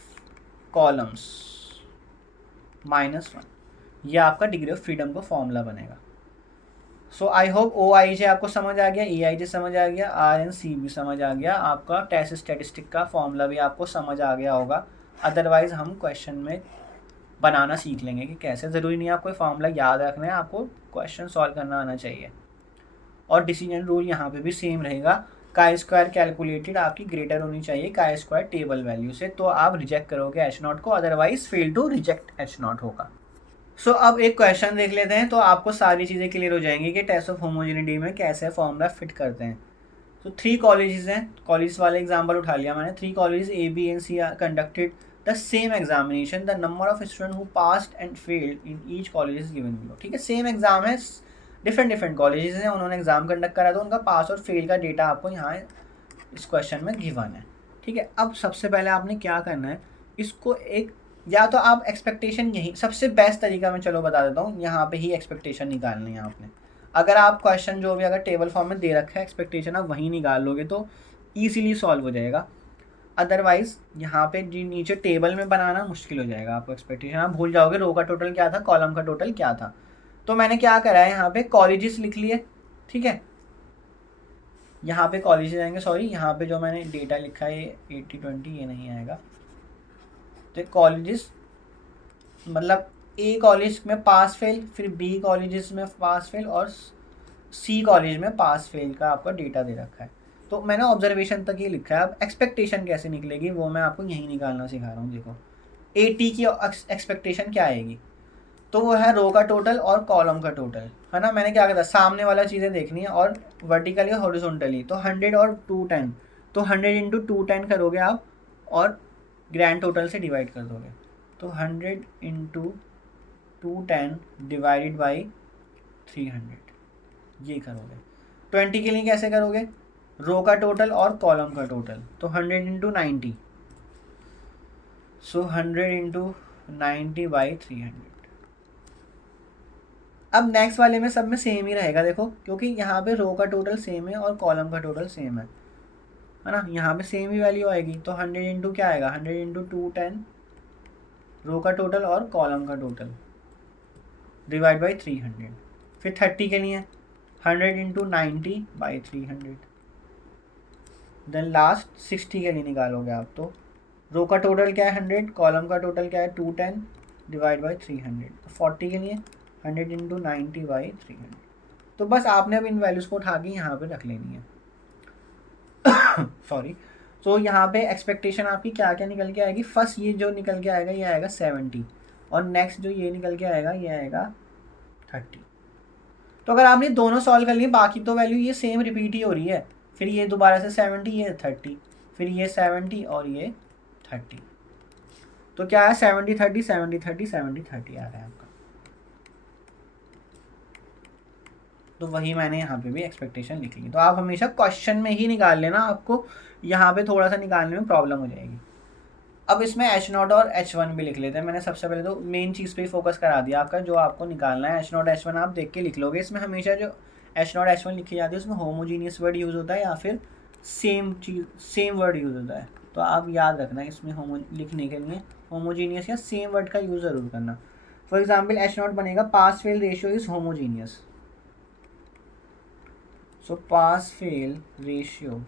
columns -1, ये आपका डिग्री ऑफ फ्रीडम का फॉर्मूला बनेगा। सो आई होप OIJ आपको समझ आ गया, EIJ समझ आ गया, RNC भी समझ आ गया, आपका टेस्ट स्टैटिस्टिक का फॉर्मूला भी आपको समझ आ गया होगा। अदरवाइज हम क्वेश्चन में बनाना सीख लेंगे कि कैसे, ज़रूरी नहीं है आपको फॉर्मूला याद रखना है, आपको क्वेश्चन सॉल्व करना आना चाहिए। और डिसीजन रूल यहाँ पे भी सेम रहेगा, काई स्क्वायर कैलकुलेटेड आपकी ग्रेटर होनी चाहिए काई स्क्वायर टेबल वैल्यू से, तो आप रिजेक्ट करोगे H0 को, otherwise fail to reject H0 होगा। सो अब एक क्वेश्चन देख लेते हैं, तो आपको सारी चीज़ें क्लियर हो जाएंगी कि टेस्ट ऑफ होमोजेनिटी में कैसे फॉर्मूला फिट करते हैं। तो 3 कॉलेजेस हैं, कॉलेज वाले एग्जाम्पल उठा लिया मैंने। 3 college A, B and C conducted the same examination, the number of students who passed and failed in each college is given below। ठीक है, सेम एग्जाम है, डिफरेंट कॉलेजेस हैं, उन्होंने एग्जाम कंडक्ट करा, तो उनका पास और फेल का डेटा आपको यहाँ इस क्वेश्चन में गिवन है। ठीक है, अब सबसे पहले आपने क्या करना है, इसको एक, या तो आप एक्सपेक्टेशन, यही सबसे बेस्ट तरीका मैं चलो बता देता हूँ, यहाँ पे ही एक्सपेक्टेशन निकालनी है आपने। अगर आप क्वेश्चन जो भी अगर टेबल फॉर्म में दे रखा है, एक्सपेक्टेशन आप वहीं निकाल लोगे तो ईजिली सॉल्व हो जाएगा। अदरवाइज यहाँ पे नीचे टेबल में बनाना मुश्किल हो जाएगा आपको, एक्सपेक्टेशन आप भूल जाओगे, रो का टोटल क्या था, कॉलम का टोटल क्या था। तो मैंने क्या करा है, यहाँ पे कॉलेजेस लिख लिए। ठीक है, यहाँ पे कॉलेजेस आएंगे, सॉरी यहाँ पे जो मैंने डेटा लिखा है 80-20 ये नहीं आएगा। तो कॉलेजेस मतलब A कॉलेज में पास फेल, फिर B कॉलेजेस में पास फेल और C कॉलेज में पास फेल का आपका डेटा दे रखा है। तो मैंने ऑब्जर्वेशन तक ही लिखा है, अब एक्सपेक्टेशन कैसे निकलेगी वो मैं आपको यहीं निकालना सिखा रहा हूँ। देखो AT की एक्सपेक्टेशन क्या आएगी, तो वो है रो का टोटल और कॉलम का टोटल, है ना। मैंने क्या कहा, सामने वाला चीज़ें देखनी है और वर्टिकली और हॉरिजॉन्टली। तो 100 और 210, तो 100 इंटू 210 करोगे आप और ग्रैंड टोटल से डिवाइड कर दोगे। तो 100 इंटू 210 डिवाइडेड बाई 300 ये करोगे। 20 के लिए कैसे करोगे, रो का टोटल और कॉलम का टोटल, तो 100 इंटू 90, सो 100 इंटू 90 बाई 300। अब नेक्स्ट वाले में सब में सेम ही रहेगा, देखो क्योंकि यहाँ पे रो का टोटल सेम है और कॉलम का टोटल सेम है ना, यहाँ पे सेम ही वैल्यू आएगी। तो 100 इंटू क्या आएगा, 100 इंटू 210 रो का टोटल और कॉलम का टोटल डिवाइड बाई 300। फिर 30 के लिए 100 इंटू 90 बाई 300। देन लास्ट 60 के लिए निकालोगे आप, तो रो का टोटल क्या है 100, कॉलम का टोटल क्या है 210 डिवाइड बाई 300। 40 के लिए 100 इंटू 90 बाई 300। तो बस आपने अब इन वैल्यूज़ को उठा के यहाँ पे रख लेनी है। सॉरी। तो यहाँ पे एक्सपेक्टेशन आपकी क्या क्या निकल के आएगी, फर्स्ट ये जो निकल के आएगा ये आएगा 70 और नेक्स्ट जो ये निकल के आएगा ये आएगा 30। तो अगर आपने दोनों सॉल्व कर लिए, बाकी तो वैल्यू ये सेम रिपीट ही हो रही है, फिर ये दोबारा से 70, ये 30, फिर ये 70 और ये 30। तो क्या है 70 30 70 30 70 30 आ रहा है आपका। तो वही मैंने यहाँ पे भी एक्सपेक्टेशन लिख ली। तो आप हमेशा क्वेश्चन में ही निकाल लेना, आपको यहाँ पे थोड़ा सा निकालने में प्रॉब्लम हो जाएगी। अब इसमें H0 और H1 भी लिख लेते हैं। मैंने सबसे पहले तो मेन चीज़ पे ही फोकस करा दिया आपका, जो आपको निकालना है H0 H1 आप देख के लिख लोगे। इसमें हमेशा जो H0 H1 लिखी जाती है उसमें होमोजीनियस वर्ड यूज़ होता है या फिर सेम वर्ड यूज़ होता है। तो आप याद रखना इसमें लिखने के लिए होमोजीनियस या सेम वर्ड का यूज़ ज़रूर करना। फॉर एग्जाम्पल एच नॉट बनेगा pass fail ratio is homogeneous. So pass fail ratio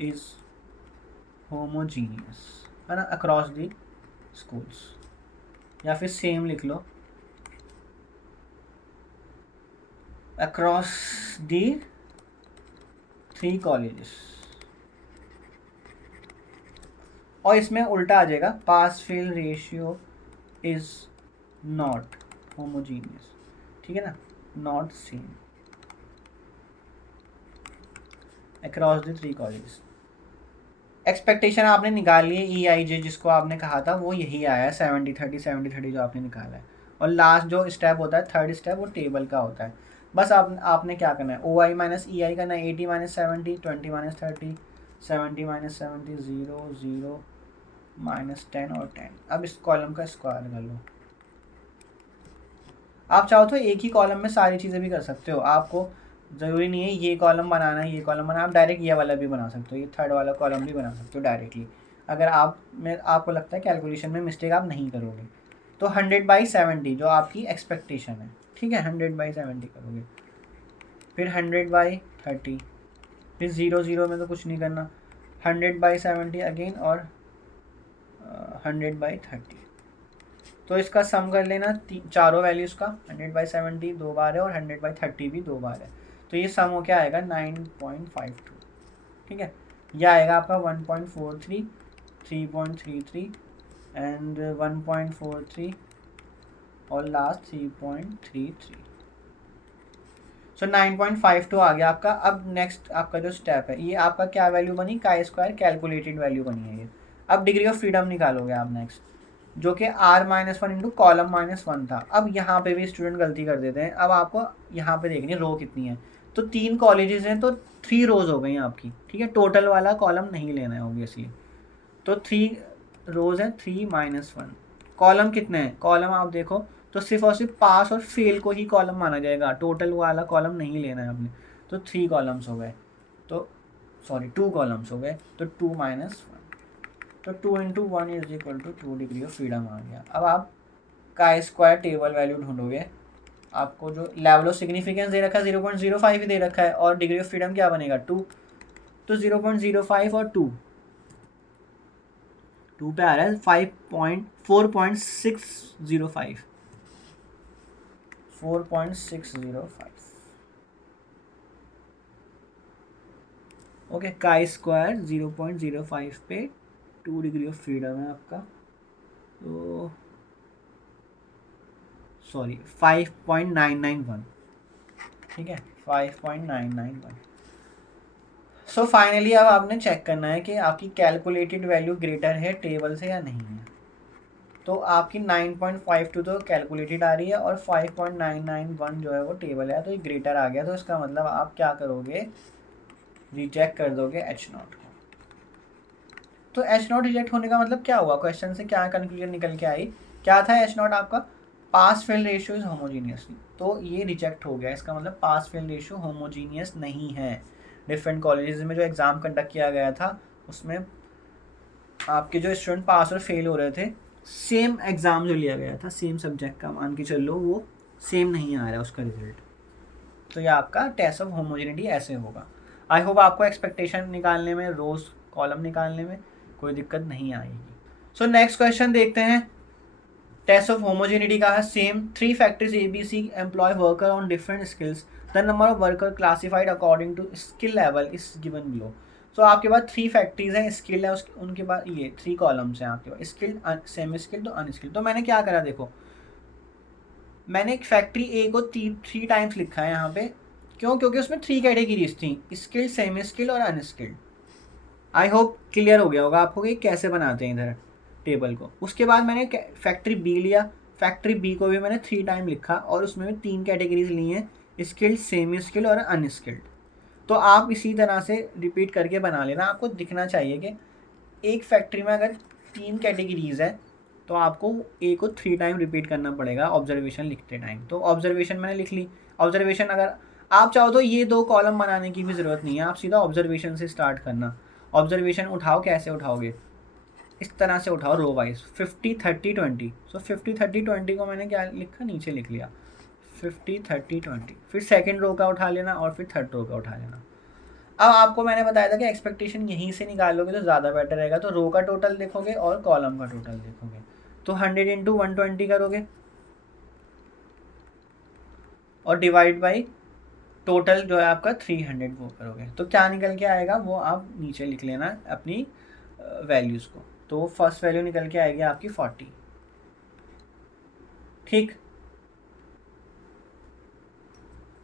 is homogeneous, है ना, अक्रॉस दी स्कूल्स। या फिर सेम लिख लो, अक्रॉस दी 3 कॉलेजेस। और इसमें उल्टा आ जाएगा, pass fail ratio is not homogeneous, ठीक है ना, not same across the 3 colleges. Expectation आपने निकाल लिए, EIJ जिसको आपने कहा था वो यही आया है, 70-30 जो आपने निकाला है। और लास्ट जो स्टेप होता है, थर्ड स्टेप, वो टेबल का होता है। बस आपने क्या करना है, OI माइनस EI करना है, 80 माइनस 70, 20 माइनस 30, 70 माइनस 70, 0 0 माइनस 10 और 10। अब इस कॉलम का स्क्वायर कर लो। आप चाहो तो एक ही कॉलम में सारी चीज़ें भी कर सकते हो, आपको ज़रूरी नहीं है ये कॉलम बनाना है, ये कॉलम बनाना, आप डायरेक्ट ये वाला भी बना सकते हो, ये थर्ड वाला कॉलम भी बना सकते हो डायरेक्टली, अगर आपको लगता है कैलकुलेशन में मिस्टेक आप नहीं करोगे। तो 100/70 जो आपकी एक्सपेक्टेशन है, ठीक है, 100/70 करोगे, फिर 100/30, फिर 0 0 में तो कुछ नहीं करना, 100/70 अगेन, और 100/30। तो इसका सम कर लेना, चारों वैल्यूज़ का, 100/70 2 बार है और 100/30 भी 2 बार है, तो ये सम हो क्या आएगा 9.52, ठीक है। यह आएगा आपका 1.43, 3.33 एंड 1.43 और लास्ट 3.33। सो 9.52 आ गया आपका। अब नेक्स्ट आपका जो स्टेप है, ये आपका क्या वैल्यू बनी, काई स्क्वायर कैलकुलेटेड वैल्यू बनी है ये। अब डिग्री ऑफ फ्रीडम निकालोगे आप नेक्स्ट, जो कि r-1 इंटू कॉलम -1 था। अब यहाँ पे भी स्टूडेंट गलती कर देते हैं, अब आपको यहाँ पे देखनी है रो कितनी है, तो 3 कॉलेजेस हैं तो 3 रोज हो गई आपकी, ठीक है, टोटल वाला कॉलम नहीं लेना है ऑब्वियसली। तो 3 रोज हैं, 3 - 1। कॉलम कितने हैं, कॉलम आप देखो तो सिर्फ और सिर्फ पास और फेल को ही कॉलम माना जाएगा, टोटल वाला कॉलम नहीं लेना है आपने। तो 3 कॉलम्स हो गए, तो सॉरी 2 कॉलम्स हो गए, तो 2 - 1, तो 2 × 1 = 2 डिग्री ऑफ फ्रीडम आ गया। अब आप काई स्क्वायर टेबल वैल्यू ढूंढोगे, आपको जो लेवल ऑफ सिग्निफिकेंस दे रखा है 0.05 ही दे रखा है, और डिग्री ऑफ फ्रीडम क्या बनेगा 2, तो 0.05 और 2 पे आ रहा है 4.605, 4.605। ओके, काई स्क्वायर 0.05 पे 2 डिग्री ऑफ फ्रीडम है आपका, तो सॉरी 5.991, ठीक है, 5.991। सो फाइनली अब आपने चेक करना है कि आपकी कैलकुलेटेड वैल्यू ग्रेटर है टेबल से या नहीं है। तो आपकी 9.52 तो कैलकुलेटेड आ रही है और 5.991 जो है वो टेबल है, तो ये ग्रेटर आ गया। तो इसका मतलब आप क्या करोगे, रिजेक्ट कर दोगे H0 को। तो H0 रिजेक्ट होने का मतलब क्या हुआ, क्वेश्चन से क्या कंक्लूजन निकल के आई, क्या था H0 आपका, pass fail ratio is homogeneous, तो ये रिजेक्ट हो गया। इसका मतलब पास फेल रेशियो होमोजीनियस नहीं है। डिफरेंट कॉलेजेस में जो एग्ज़ाम कंडक्ट किया गया था उसमें आपके जो स्टूडेंट पास और फेल हो रहे थे, सेम एग्ज़ाम जो लिया गया था सेम सब्जेक्ट का, मान के चलो वो सेम नहीं आ रहा है उसका रिजल्ट। तो ये आपका टेस्ट ऑफ होमोजेनिटी ऐसे होगा। आई होप आपको एक्सपेक्टेशन निकालने में, रोज कॉलम निकालने में कोई दिक्कत नहीं आएगी। सो नेक्स्ट क्वेश्चन देखते हैं। टेस्ट ऑफ होमोजेनिटी का है same, 3 factors ABC employ worker on different skills, the number of worker classified according to skill level is given below. So आपके पास 3 फैक्ट्रीज हैं, स्किल है उनके पास, ये 3 कॉलम्स हैं आपके पास, स्किल्ड, सेमी स्किल्ड, तो अनस्किल्ड। तो मैंने क्या करा, देखो मैंने एक फैक्ट्री A को 3 टाइम्स लिखा है यहाँ पे, क्यों, क्योंकि उसमें 3 कैटेगरीज थी, स्किल्ड, सेमी स्किल्ड और अनस्किल्ड। आई होप क्लियर हो गया होगा आपको कि कैसे बनाते हैं इधर टेबल को। उसके बाद मैंने फैक्ट्री B लिया, फैक्ट्री B को भी मैंने 3 टाइम लिखा और उसमें भी 3 कैटेगरीज ली हैं, स्किल्ड, सेमी स्किल्ड और अनस्किल्ड। तो आप इसी तरह से रिपीट करके बना लेना। आपको दिखना चाहिए कि एक फैक्ट्री में अगर 3 कैटेगरीज है तो आपको A को 3 टाइम रिपीट करना पड़ेगा ऑब्जर्वेशन लिखते टाइम। तो ऑब्जर्वेशन मैंने लिख ली। ऑब्जर्वेशन अगर आप चाहो तो ये 2 कॉलम बनाने की भी ज़रूरत नहीं है, आप सीधा ऑब्जर्वेशन से स्टार्ट करना। ऑब्जर्वेशन उठाओ, कैसे उठाओगे, इस तरह से उठाओ रो वाइज 50 30 20। सो 50 30 20 को मैंने क्या लिखा, नीचे लिख लिया 50 30 20। फिर सेकंड रो का उठा लेना और फिर थर्ड रो का उठा लेना। अब आपको मैंने बताया था कि एक्सपेक्टेशन यहीं से निकालोगे तो ज़्यादा बेटर रहेगा। तो रो का टोटल देखोगे और कॉलम का टोटल देखोगे। तो 100 इंटू 120 करोगे और डिवाइड बाई टोटल जो है आपका 300 वो करोगे। तो क्या निकल के आएगा वो आप नीचे लिख लेना अपनी वैल्यूज़ को। तो फर्स्ट वैल्यू निकल के आएगी आपकी 40। ठीक,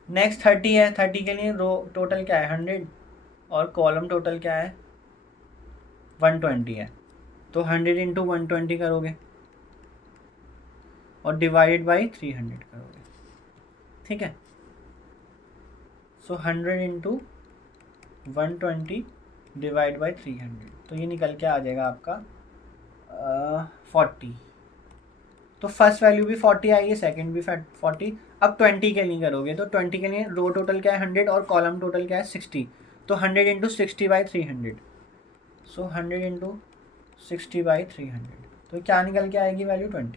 नेक्स्ट 30 है। 30 के लिए रो टोटल क्या है 100 और कॉलम टोटल क्या है 120 है। तो 100 इंटू 120 करोगे और डिवाइडेड बाई 300 करोगे। ठीक है, सो 100 इंटू 120 डिवाइड बाई 300, तो ये निकल के आ जाएगा आपका 40। तो फर्स्ट वैल्यू भी 40 आई है, सेकंड भी 40। अब 20 के लिए करोगे तो 20 के लिए रो टोटल क्या है 100 और कॉलम टोटल क्या है 60। तो 100 into 60 by 300। So 100 into 60 by 300, तो क्या निकल के आएगी वैल्यू 20।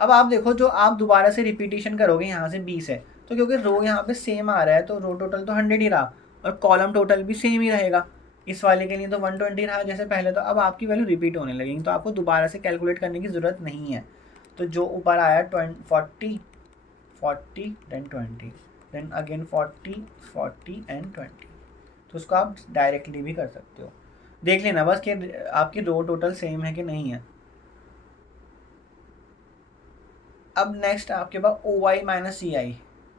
अब आप देखो जो आप दोबारा से रिपीटेशन करोगे यहाँ से 20 है, तो क्योंकि रो यहाँ पे सेम आ रहा है तो रो टोटल तो 100 ही रहा और कॉलम टोटल भी सेम ही रहेगा। इस वाले के लिए तो 120 रहा जैसे पहले। तो अब आपकी वैल्यू रिपीट होने लगेगी, तो आपको दोबारा से कैलकुलेट करने की ज़रूरत नहीं है। तो जो ऊपर आया 40 40 देन 20 देन अगेन 40 40 एंड 20, तो उसको आप डायरेक्टली भी कर सकते हो। देख लेना बस कि आपकी रो टोटल सेम है कि नहीं है। अब नेक्स्ट आपके पास ओ वाई माइनस सी आई,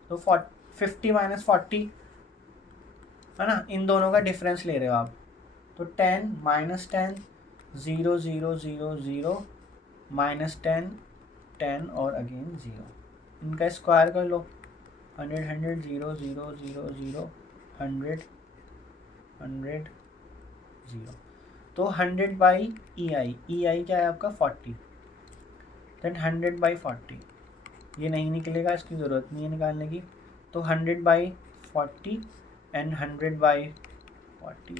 तो 50 माइनस 40 है ना, इन दोनों का डिफरेंस ले रहे हो आप। तो 10 माइनस 10 0 0 0 0 माइनस 10 10 और अगेन 0, इनका स्क्वायर कर लो। 100 100 0 0 0 0 100 100 0, तो 100 बाई ई आई क्या है आपका 40, देन 100 बाई 40। ये नहीं निकलेगा, इसकी ज़रूरत नहीं है निकालने की। तो 100 बाई 40 एंड 100 बाई 40,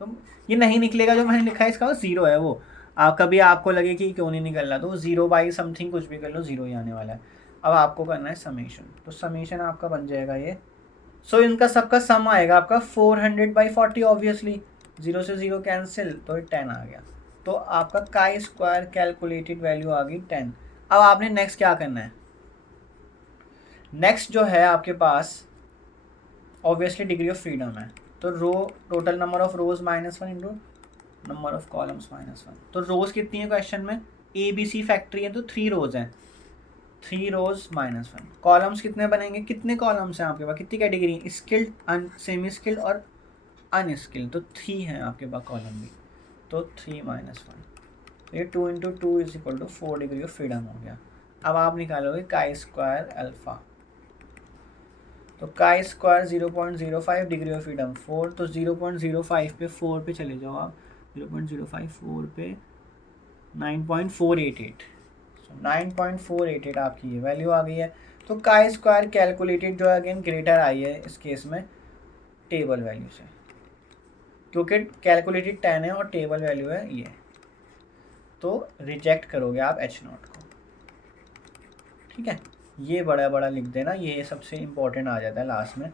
तो ये नहीं निकलेगा। जो मैंने लिखा है इसका ज़ीरो है वो। कभी आपको लगे कि क्यों नहीं निकल रहा, तो वो 0 बाई समथिंग कुछ भी कर लो, ज़ीरो ही आने वाला है। अब आपको करना है समेशन, तो समेशन आपका बन जाएगा ये। सो इनका सबका सम आएगा आपका 400 बाई 40, ऑब्वियसली 0 से 0 कैंसिल, तो 10 आ गया। तो आपका काई स्क्वायर कैलकुलेटेड वैल्यू आ गई 10। अब आपने नेक्स्ट क्या करना है, नेक्स्ट जो है आपके पास ऑब्वियसली डिग्री ऑफ फ्रीडम है। तो row total number of rows -1 into number of columns -1। तो रोज कितनी है क्वेश्चन में, ए बी सी फैक्ट्री है तो 3 रोज हैं, 3 रोज -1। कॉलम्स कितने बनेंगे, कितने कॉलम्स हैं आपके पास, कितनी कैटेगरी, स्किल्ड सेमी स्किल्ड और अनस्किल्ड, तो 3 हैं आपके पास कॉलम भी। तो 3 -1, तो ये 2 into 2 is equal to 4 degree of freedom हो गया। अब आप निकालोगे काई स्क्वायर अल्फा, तो chi square 0.05 degree of freedom 4, तो 0.05 पे 4 पे चले जाओ आप, 0.05 4 पे 9.488, 9.488 आपकी ये वैल्यू आ गई है। तो काई स्क्वायर कैलकुलेटेड जो है अगेन ग्रेटर आई है इस केस में टेबल वैल्यू से, क्योंकि कैलकुलेटेड 10 है और टेबल वैल्यू है ये। तो रिजेक्ट करोगे आप H0 को। ठीक है, ये बड़ा बड़ा लिख देना, ये सबसे इम्पोर्टेंट आ जाता है लास्ट में।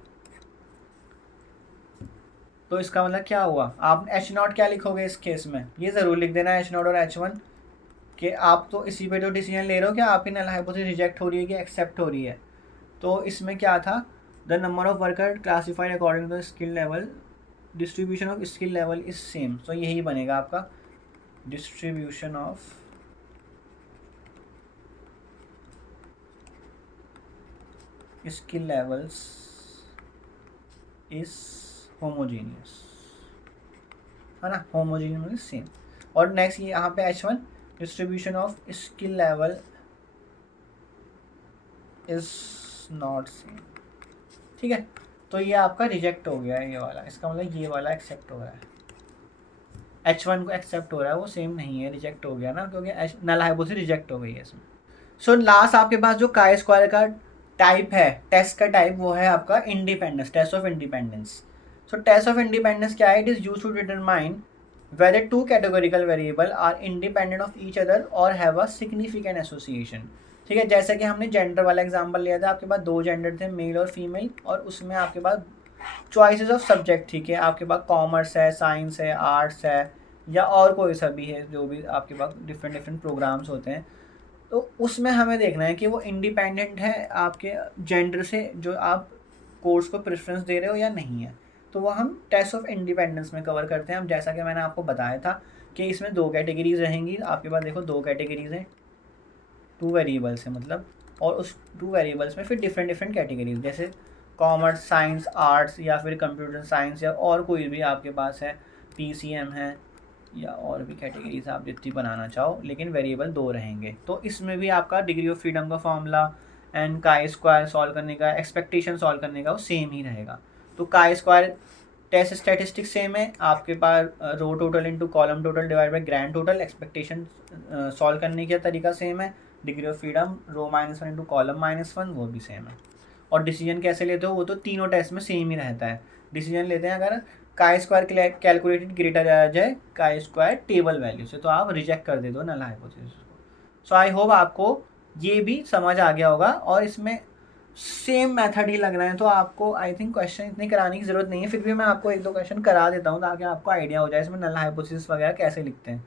तो इसका मतलब क्या हुआ, आप H0 क्या लिखोगे इस केस में, ये ज़रूर लिख देना H0 और H1 कि आप तो इसी पे जो डिसीजन ले रहे हो कि आपकी नल हाइपोथेसिस रिजेक्ट हो रही है कि एक्सेप्ट हो रही है। तो इसमें क्या था, the number of worker classified according to the skill level, distribution of skill level is same. तो यही बनेगा आपका distribution of skill levels is homogeneous, है ना, होमोजीनियस सेम। और नेक्स्ट ये यहाँ पे H1 distribution of skill level is not same. ठीक है, तो ये आपका रिजेक्ट हो गया है ये वाला, इसका मतलब ये वाला एक्सेप्ट हो रहा है, H1 को एक्सेप्ट हो रहा है, वो सेम नहीं है, रिजेक्ट हो गया ना, क्योंकि नल हाइपोथेसिस रिजेक्ट हो गई है इसमें। सो लास्ट आपके पास जो काई स्क्वायर का टाइप है, टेस्ट का टाइप, वो है आपका independence, test of independence. So test of independence क्या है, it is use to determine whether two categorical variable are independent of each other or have a significant association। ठीक है, जैसे कि हमने जेंडर वाला एग्जांपल लिया था, आपके पास दो जेंडर थे, मेल और फीमेल, और उसमें आपके पास चॉइसेस ऑफ सब्जेक्ट, ठीक है, आपके पास कॉमर्स है, साइंस है, आर्ट्स है, या और कोई सा भी है, जो भी आपके पास डिफरेंट डिफरेंट प्रोग्राम्स होते हैं। तो उसमें हमें देखना है कि वो इंडिपेंडेंट है आपके जेंडर से, जो आप कोर्स को प्रेफरेंस दे रहे हो, या नहीं है। तो वो हम टेस्ट ऑफ इंडिपेंडेंस में कवर करते हैं। हम जैसा कि मैंने आपको बताया था कि इसमें दो कैटेगरीज रहेंगी। आपके पास देखो दो कैटेगरीज हैं, टू वेरिएबल्स है मतलब, और उस टू वेरिएबल्स में फिर डिफरेंट डिफरेंट कैटेगरीज, जैसे कॉमर्स, साइंस, आर्ट्स, या फिर कंप्यूटर साइंस, या और कोई भी आपके पास है, पीसीएम है, या और भी कैटेगरीज आप जितनी बनाना चाहो, लेकिन वेरिएबल दो रहेंगे। तो इसमें भी आपका डिग्री ऑफ फ्रीडम का formula and chi square solve करने का, एक्सपेक्टेशन सॉल्व करने का, वो सेम ही रहेगा। तो काई स्क्वायर टेस्ट स्टैटिस्टिक्स सेम है आपके पास, row total into column total divide by grand total. Expectation solve करने का तरीका सेम है, degree of freedom row -1 into column -1, वो भी सेम है। और डिसीजन कैसे लेते हो, वो तो तीनों टेस्ट में सेम ही रहता है। डिसीजन लेते हैं अगर काई स्क्वायर कैलकुलेटेड ग्रेटर आ जाए काई स्क्वायर टेबल वैल्यू से, तो आप रिजेक्ट कर दे दो नल हाइपोथेसिस को। सो आई होप आपको ये भी समझ आ गया होगा, और इसमें सेम मेथड ही लग रहा है, तो आपको आई थिंक क्वेश्चन इतनी कराने की ज़रूरत नहीं है। फिर भी मैं आपको एक दो क्वेश्चन करा देता हूँ ताकि आपको आइडिया हो जाए इसमें नल हाइपोथेसिस वगैरह कैसे लिखते हैं।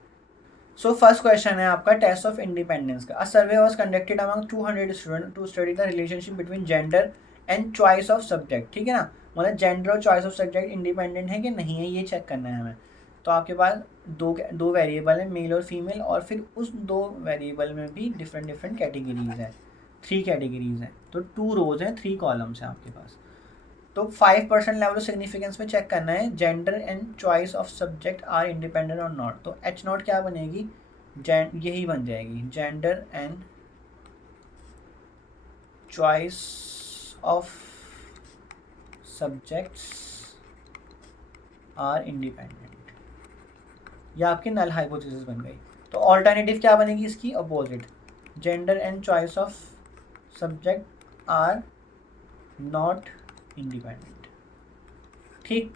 सो फर्स्ट क्वेश्चन है आपका टेस्ट ऑफ इंडिपेंडेंस का। A survey was conducted among 200 student to study the relationship between gender and choice of subject. ठीक है ना, मतलब जेंडर और चॉइस ऑफ सब्जेक्ट इंडिपेंडेंट है कि नहीं है, ये चेक करना है हमें। तो आपके पास दो वेरिएबल है, मेल और फीमेल, और फिर उस दो वेरिएबल में भी डिफरेंट डिफरेंट कैटेगरीज हैं, 3 कैटेगरीज हैं। तो 2 रोज हैं, 3 कॉलम्स हैं आपके पास। तो 5% लेवल ऑफ सिग्निफिकेंस में चेक करना है gender and choice of subject are independent और नॉट। तो एच नॉट क्या बनेगी, यही बन जाएगी, gender and choice of subjects are independent. यह आपकी नल हाइपोथेसिस बन गई। तो ऑल्टरनेटिव क्या बनेगी इसकी, opposite, gender and choice of subject are not independent. ठीक,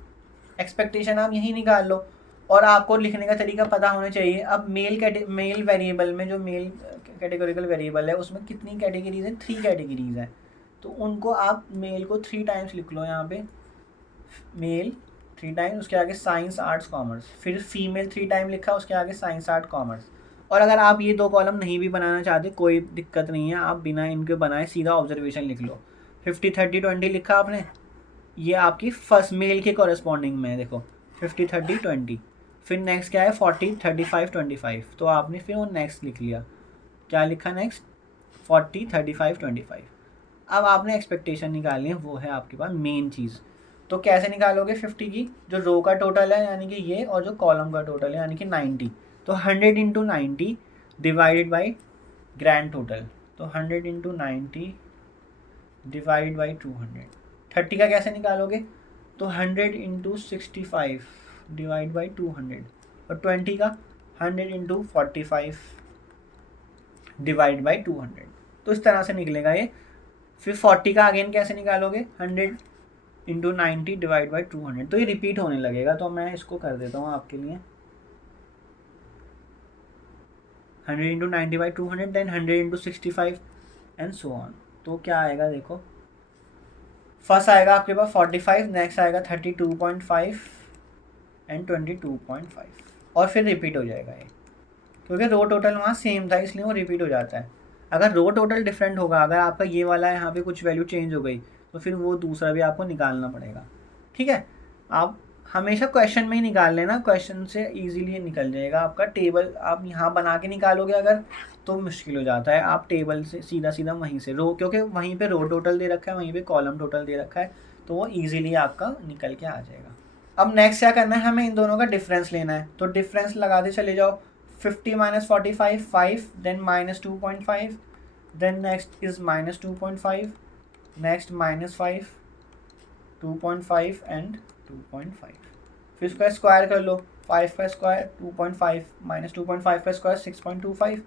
एक्सपेक्टेशन आप यही निकाल लो, और आपको लिखने का तरीका पता होना चाहिए। अब मेल वेरिएबल में, जो मेल कैटेगोरिकल वेरिएबल है, उसमें कितनी कैटेगरीज हैं, 3 कैटेगरीज हैं। तो उनको आप मेल को 3 टाइम्स लिख लो यहाँ पे, मेल 3 टाइम्स, उसके आगे साइंस, आर्ट्स, कॉमर्स, फिर फीमेल 3 टाइम लिखा, उसके आगे साइंस, आर्ट, कॉमर्स। और अगर आप ये 2 कॉलम नहीं भी बनाना चाहते, कोई दिक्कत नहीं है, आप बिना इनके बनाए सीधा ऑब्जर्वेशन लिख लो। 50, 30, 20 लिखा आपने, ये आपकी फर्स्ट मेल के कॉरेस्पॉन्डिंग में है, देखो 50, 30, 20। फिर नेक्स्ट क्या है, 40, 35, 25। तो आपने फिर वो नेक्स्ट लिख लिया, क्या लिखा नेक्स्ट, 40, 35, 25। अब आपने एक्सपेक्टेशन निकालनी है, वो है आपके पास मेन चीज़। तो कैसे निकालोगे 50 की, जो रो का टोटल है यानी कि ये, और जो कॉलम का टोटल है यानी कि 90। तो 100 into 90 divided by grand total. तो 100 इंटू 90 डिवाइड बाई 200। 30 का कैसे निकालोगे, तो 100 इंटू 65 डिवाइड बाई 200। और 20 का 100 इंटू 45 डिवाइड बाई 200। तो इस तरह से निकलेगा ये। फिर 40 का अगेन कैसे निकालोगे, 100 इंटू 90 डिवाइड बाई 200। तो ये रिपीट होने लगेगा, तो मैं इसको कर देता हूँ आपके लिए, 100 into 90 by 200, then 100 into 65 and so on. तो क्या आएगा देखो, फर्स्ट आएगा आपके पास 45, नेक्स्ट आएगा 32.5 एंड 22.5, और फिर रिपीट हो जाएगा ये, क्योंकि रो टोटल वहाँ सेम था इसलिए वो रिपीट हो जाता है। अगर रो टोटल डिफरेंट होगा, अगर आपका ये वाला यहाँ पे कुछ वैल्यू चेंज हो गई, तो फिर वो दूसरा भी आपको निकालना पड़ेगा। ठीक है, आप हमेशा क्वेश्चन में ही निकाल लेना, क्वेश्चन से इजीली निकल जाएगा आपका। टेबल आप यहाँ बना के निकालोगे अगर, तो मुश्किल हो जाता है। आप टेबल से सीधा सीधा वहीं से रो, क्योंकि वहीं पे रो टोटल दे रखा है, वहीं पे कॉलम टोटल दे रखा है, तो वो ईजिली आपका निकल के आ जाएगा। अब नेक्स्ट क्या करना है, हमें इन दोनों का डिफरेंस लेना है। तो डिफरेंस लगाते चले जाओ, 50 minus 45 5, then minus 2.5, then next is minus 2.5, next minus 5, 2.5 and 2.5। फिर इसका स्क्वायर कर लो, 5 का स्क्वायर 2.5 माइनस 2.5 का स्क्वायर 6.25,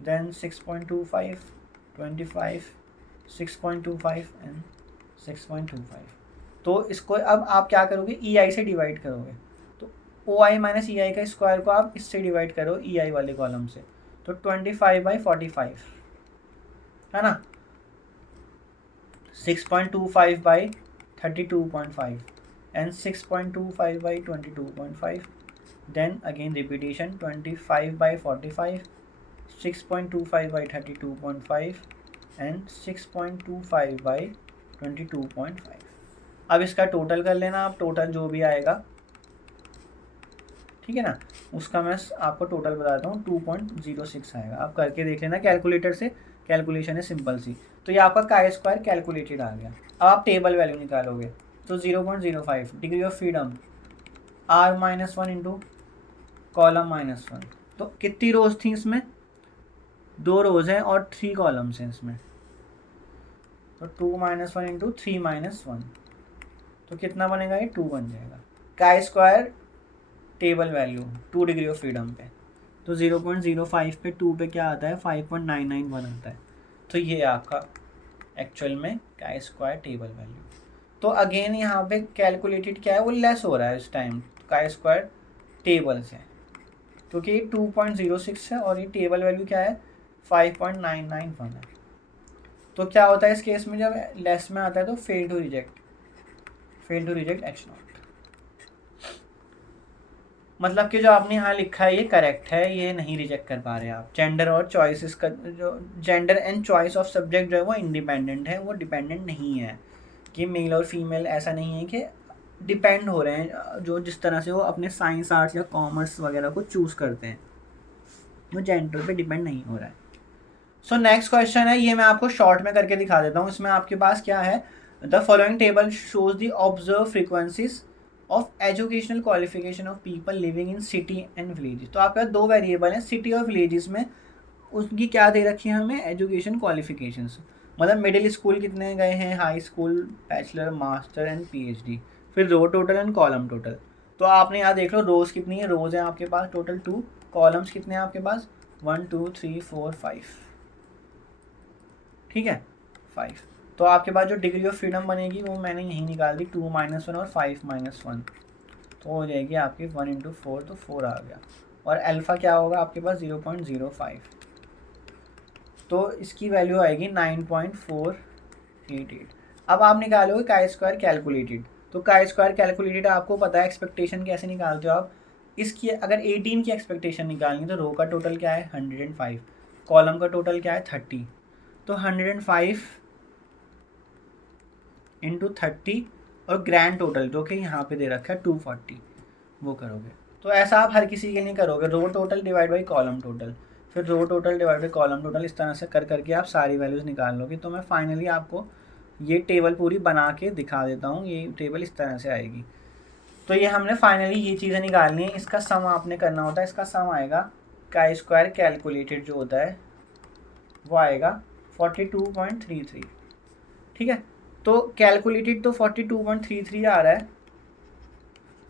देन 6.25, 25, 6.25 एंड 6.25। तो इसको अब आप क्या करोगे, EI से डिवाइड करोगे। तो ओ आई माइनस ई आई का स्क्वायर को आप इससे डिवाइड करो ई आई वाले कॉलम से, तो 25/45 है ना, 6.25/32.5 and 6.25/22.5. Then again repetition 25/45, 6.25/32.5 and 6.25/22.5. अब इसका टोटल कर लेना आप, टोटल जो भी आएगा, ठीक है ना, उसका मैं आपको टोटल बताता हूँ 2.06 आएगा। आप करके देख लेना कैलकुलेटर से, कैलकुलेशन है सिंपल सी। तो ये आपका काई स्क्वायर कैलकुलेटेड आ गया। अब आप टेबल वैल्यू निकालोगे तो 0.05 degree of freedom R-1 into column -1। तो कितनी रोज थी इसमें, 2 रोज हैं और 3 कॉलम्स हैं इसमें, तो 2 - 1 इंटू 3 - 1, तो कितना बनेगा, ये 2 बन जाएगा। Chi square table value 2 degree of freedom पे, तो 0.05 पे 2 पे क्या आता है, 5.991 आता है। तो ये आपका एक्चुअल में काई स्क्वायर टेबल वैल्यू। तो अगेन यहाँ पे कैलकुलेटेड क्या है, वो लेस हो रहा है इस टाइम काई स्क्वायर टेबल से, क्योंकि ये 2.06 है और ये टेबल वैल्यू क्या है, 5.991 है। तो क्या होता है इस केस में, जब लेस में आता है तो फेल टू रिजेक्ट H0, मतलब कि जो आपने यहाँ लिखा है ये करेक्ट है, ये नहीं रिजेक्ट कर पा रहे आप। जेंडर और चॉइसेस का जो gender and choice of subject जो है वो इंडिपेंडेंट है, वो डिपेंडेंट नहीं है कि मेल और फीमेल, ऐसा नहीं है कि डिपेंड हो रहे हैं, जो जिस तरह से वो अपने साइंस आर्ट्स या कॉमर्स वगैरह को चूज़ करते हैं, वो जेंडर पे डिपेंड नहीं हो रहा है। सो नेक्स्ट क्वेश्चन है, ये मैं आपको शॉर्ट में करके दिखा देता हूँ। इसमें आपके पास क्या है, the following table shows the observe frequencies of educational qualification of people living in city and villages. तो आपके पास 2 वेरिएबल हैं, सिटी और विलेजेस में उनकी क्या दे रखी है हमें, एजुकेशन क्वालिफिकेशंस, मतलब मिडिल स्कूल कितने गए हैं, high school, bachelor, master and PhD, फिर row total and column total. तो आपने यहाँ देख लो रोज़ कितनी है, रोज़ है आपके पास टोटल 2, कॉलम्स कितने हैं आपके पास 1 2 3 4 5, ठीक है 5। तो आपके पास जो डिग्री ऑफ फ्रीडम बनेगी वो मैंने यहीं निकाल दी, 2 - 1 और 5 - 1, तो हो जाएगी आपकी 1 इंटू 4, तो 4 आ गया। और अल्फ़ा क्या होगा आपके पास 0.05, तो इसकी वैल्यू आएगी 9.488। अब आप निकालोगे काई स्क्वायर कैलकुलेटेड, तो काई स्क्वायर कैलकुलेटेड आपको पता है एक्सपेक्टेशन कैसे निकालते हो आप। इसकी अगर 18 की एक्सपेक्टेशन निकालनी तो रो का टोटल क्या है 105, कॉलम का टोटल क्या है 30, तो 105 इंटू 30 और ग्रैंड टोटल जो कि यहाँ पे दे रखा है 240, वो करोगे। तो ऐसा आप हर किसी के लिए करोगे, row total divide by column total, फिर row total divide by column total, इस तरह से कर करके आप सारी वैल्यूज़ निकाल लोगे। तो मैं फाइनली आपको ये टेबल पूरी बना के दिखा देता हूँ, ये टेबल इस तरह से आएगी। तो ये हमने फाइनली ये चीज़ें निकालनी है, इसका सम आपने करना होता है, इसका सम आएगा काई स्क्वायर कैलकुलेटेड जो होता है वो आएगा 42.33, ठीक है। तो कैलकुलेटेड तो 42.33 आ रहा है,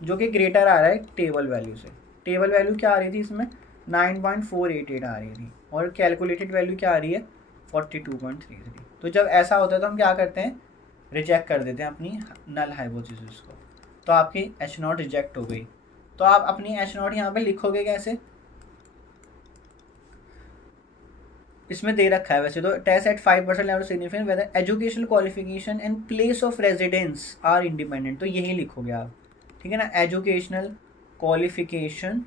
जो कि ग्रेटर आ रहा है टेबल वैल्यू से। टेबल वैल्यू क्या आ रही थी इसमें 9.488 आ रही थी, और कैलकुलेटेड वैल्यू क्या आ रही है 42.33। तो जब ऐसा होता है तो हम क्या करते हैं, रिजेक्ट कर देते हैं अपनी नल हाइपोथेसिस को। तो आपकी H0 रिजेक्ट हो गई। तो आप अपनी H0 यहाँ पे लिखोगे कैसे, इसमें दे रखा है वैसे तो, test at 5% level significance whether educational qualification and place of residence are independent, तो यही लिखोगे आप, ठीक है ना, educational qualification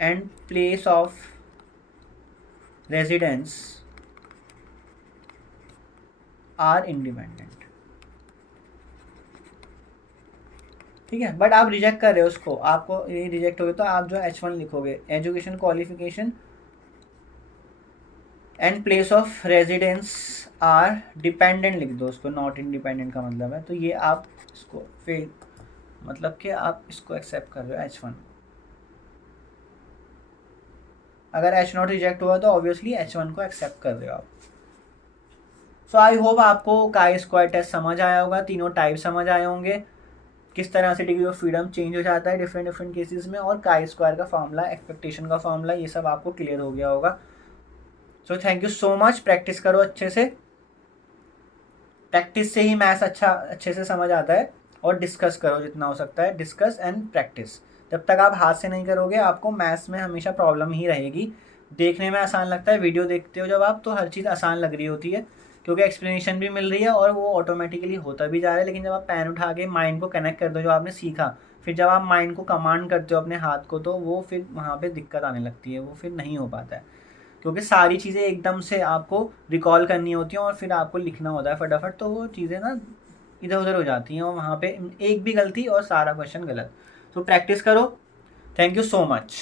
and place of residence are independent, ठीक है। बट आप रिजेक्ट कर रहे हो उसको, आपको ये रिजेक्ट हो गया तो आप जो H1 लिखोगे, education qualification and place of residence are dependent लिख दो उसको, नॉट इंडिपेंडेंट का मतलब है। तो ये आप इसको फेल, मतलब कि आप इसको एक्सेप्ट कर रहे हो H1। अगर H0 रिजेक्ट हुआ तो ऑब्वियसली H1 को एक्सेप्ट कर रहे हो आप। सो आई होप आपको काई स्क्वायर टेस्ट समझ आया होगा, तीनों टाइप समझ आए होंगे, किस तरह से डिग्री ऑफ फ्रीडम चेंज हो जाता है डिफरेंट केसेस में, और काई स्क्वायर का फॉर्मूला, एक्सपेक्टेशन का फॉर्मूला, ये सब आपको क्लियर हो गया होगा। So thank you so much, practice करो अच्छे से, प्रैक्टिस से ही मैथ्स अच्छे से समझ आता है, और डिस्कस करो जितना हो सकता है, डिस्कस एंड प्रैक्टिस। जब तक आप हाथ से नहीं करोगे आपको मैथ्स में हमेशा प्रॉब्लम ही रहेगी। देखने में आसान लगता है, वीडियो देखते हो जब आप तो हर चीज़ आसान लग रही होती है, क्योंकि एक्सप्लेनेशन भी मिल रही है और वो ऑटोमेटिकली होता भी जा रहा है। लेकिन जब आप पेन उठा के माइंड को कनेक्ट कर दो जो आपने सीखा, फिर जब आप माइंड को कमांड करते हो अपने हाथ को, तो वो फिर वहाँ पे दिक्कत आने लगती है, वो फिर नहीं हो पाता है, क्योंकि सारी चीज़ें एकदम से आपको रिकॉल करनी होती हैं और फिर आपको लिखना होता है फटाफट, तो वो चीज़ें ना इधर उधर हो जाती हैं और वहाँ पे एक भी गलती और सारा क्वेश्चन गलत। तो प्रैक्टिस करो। Thank you so much.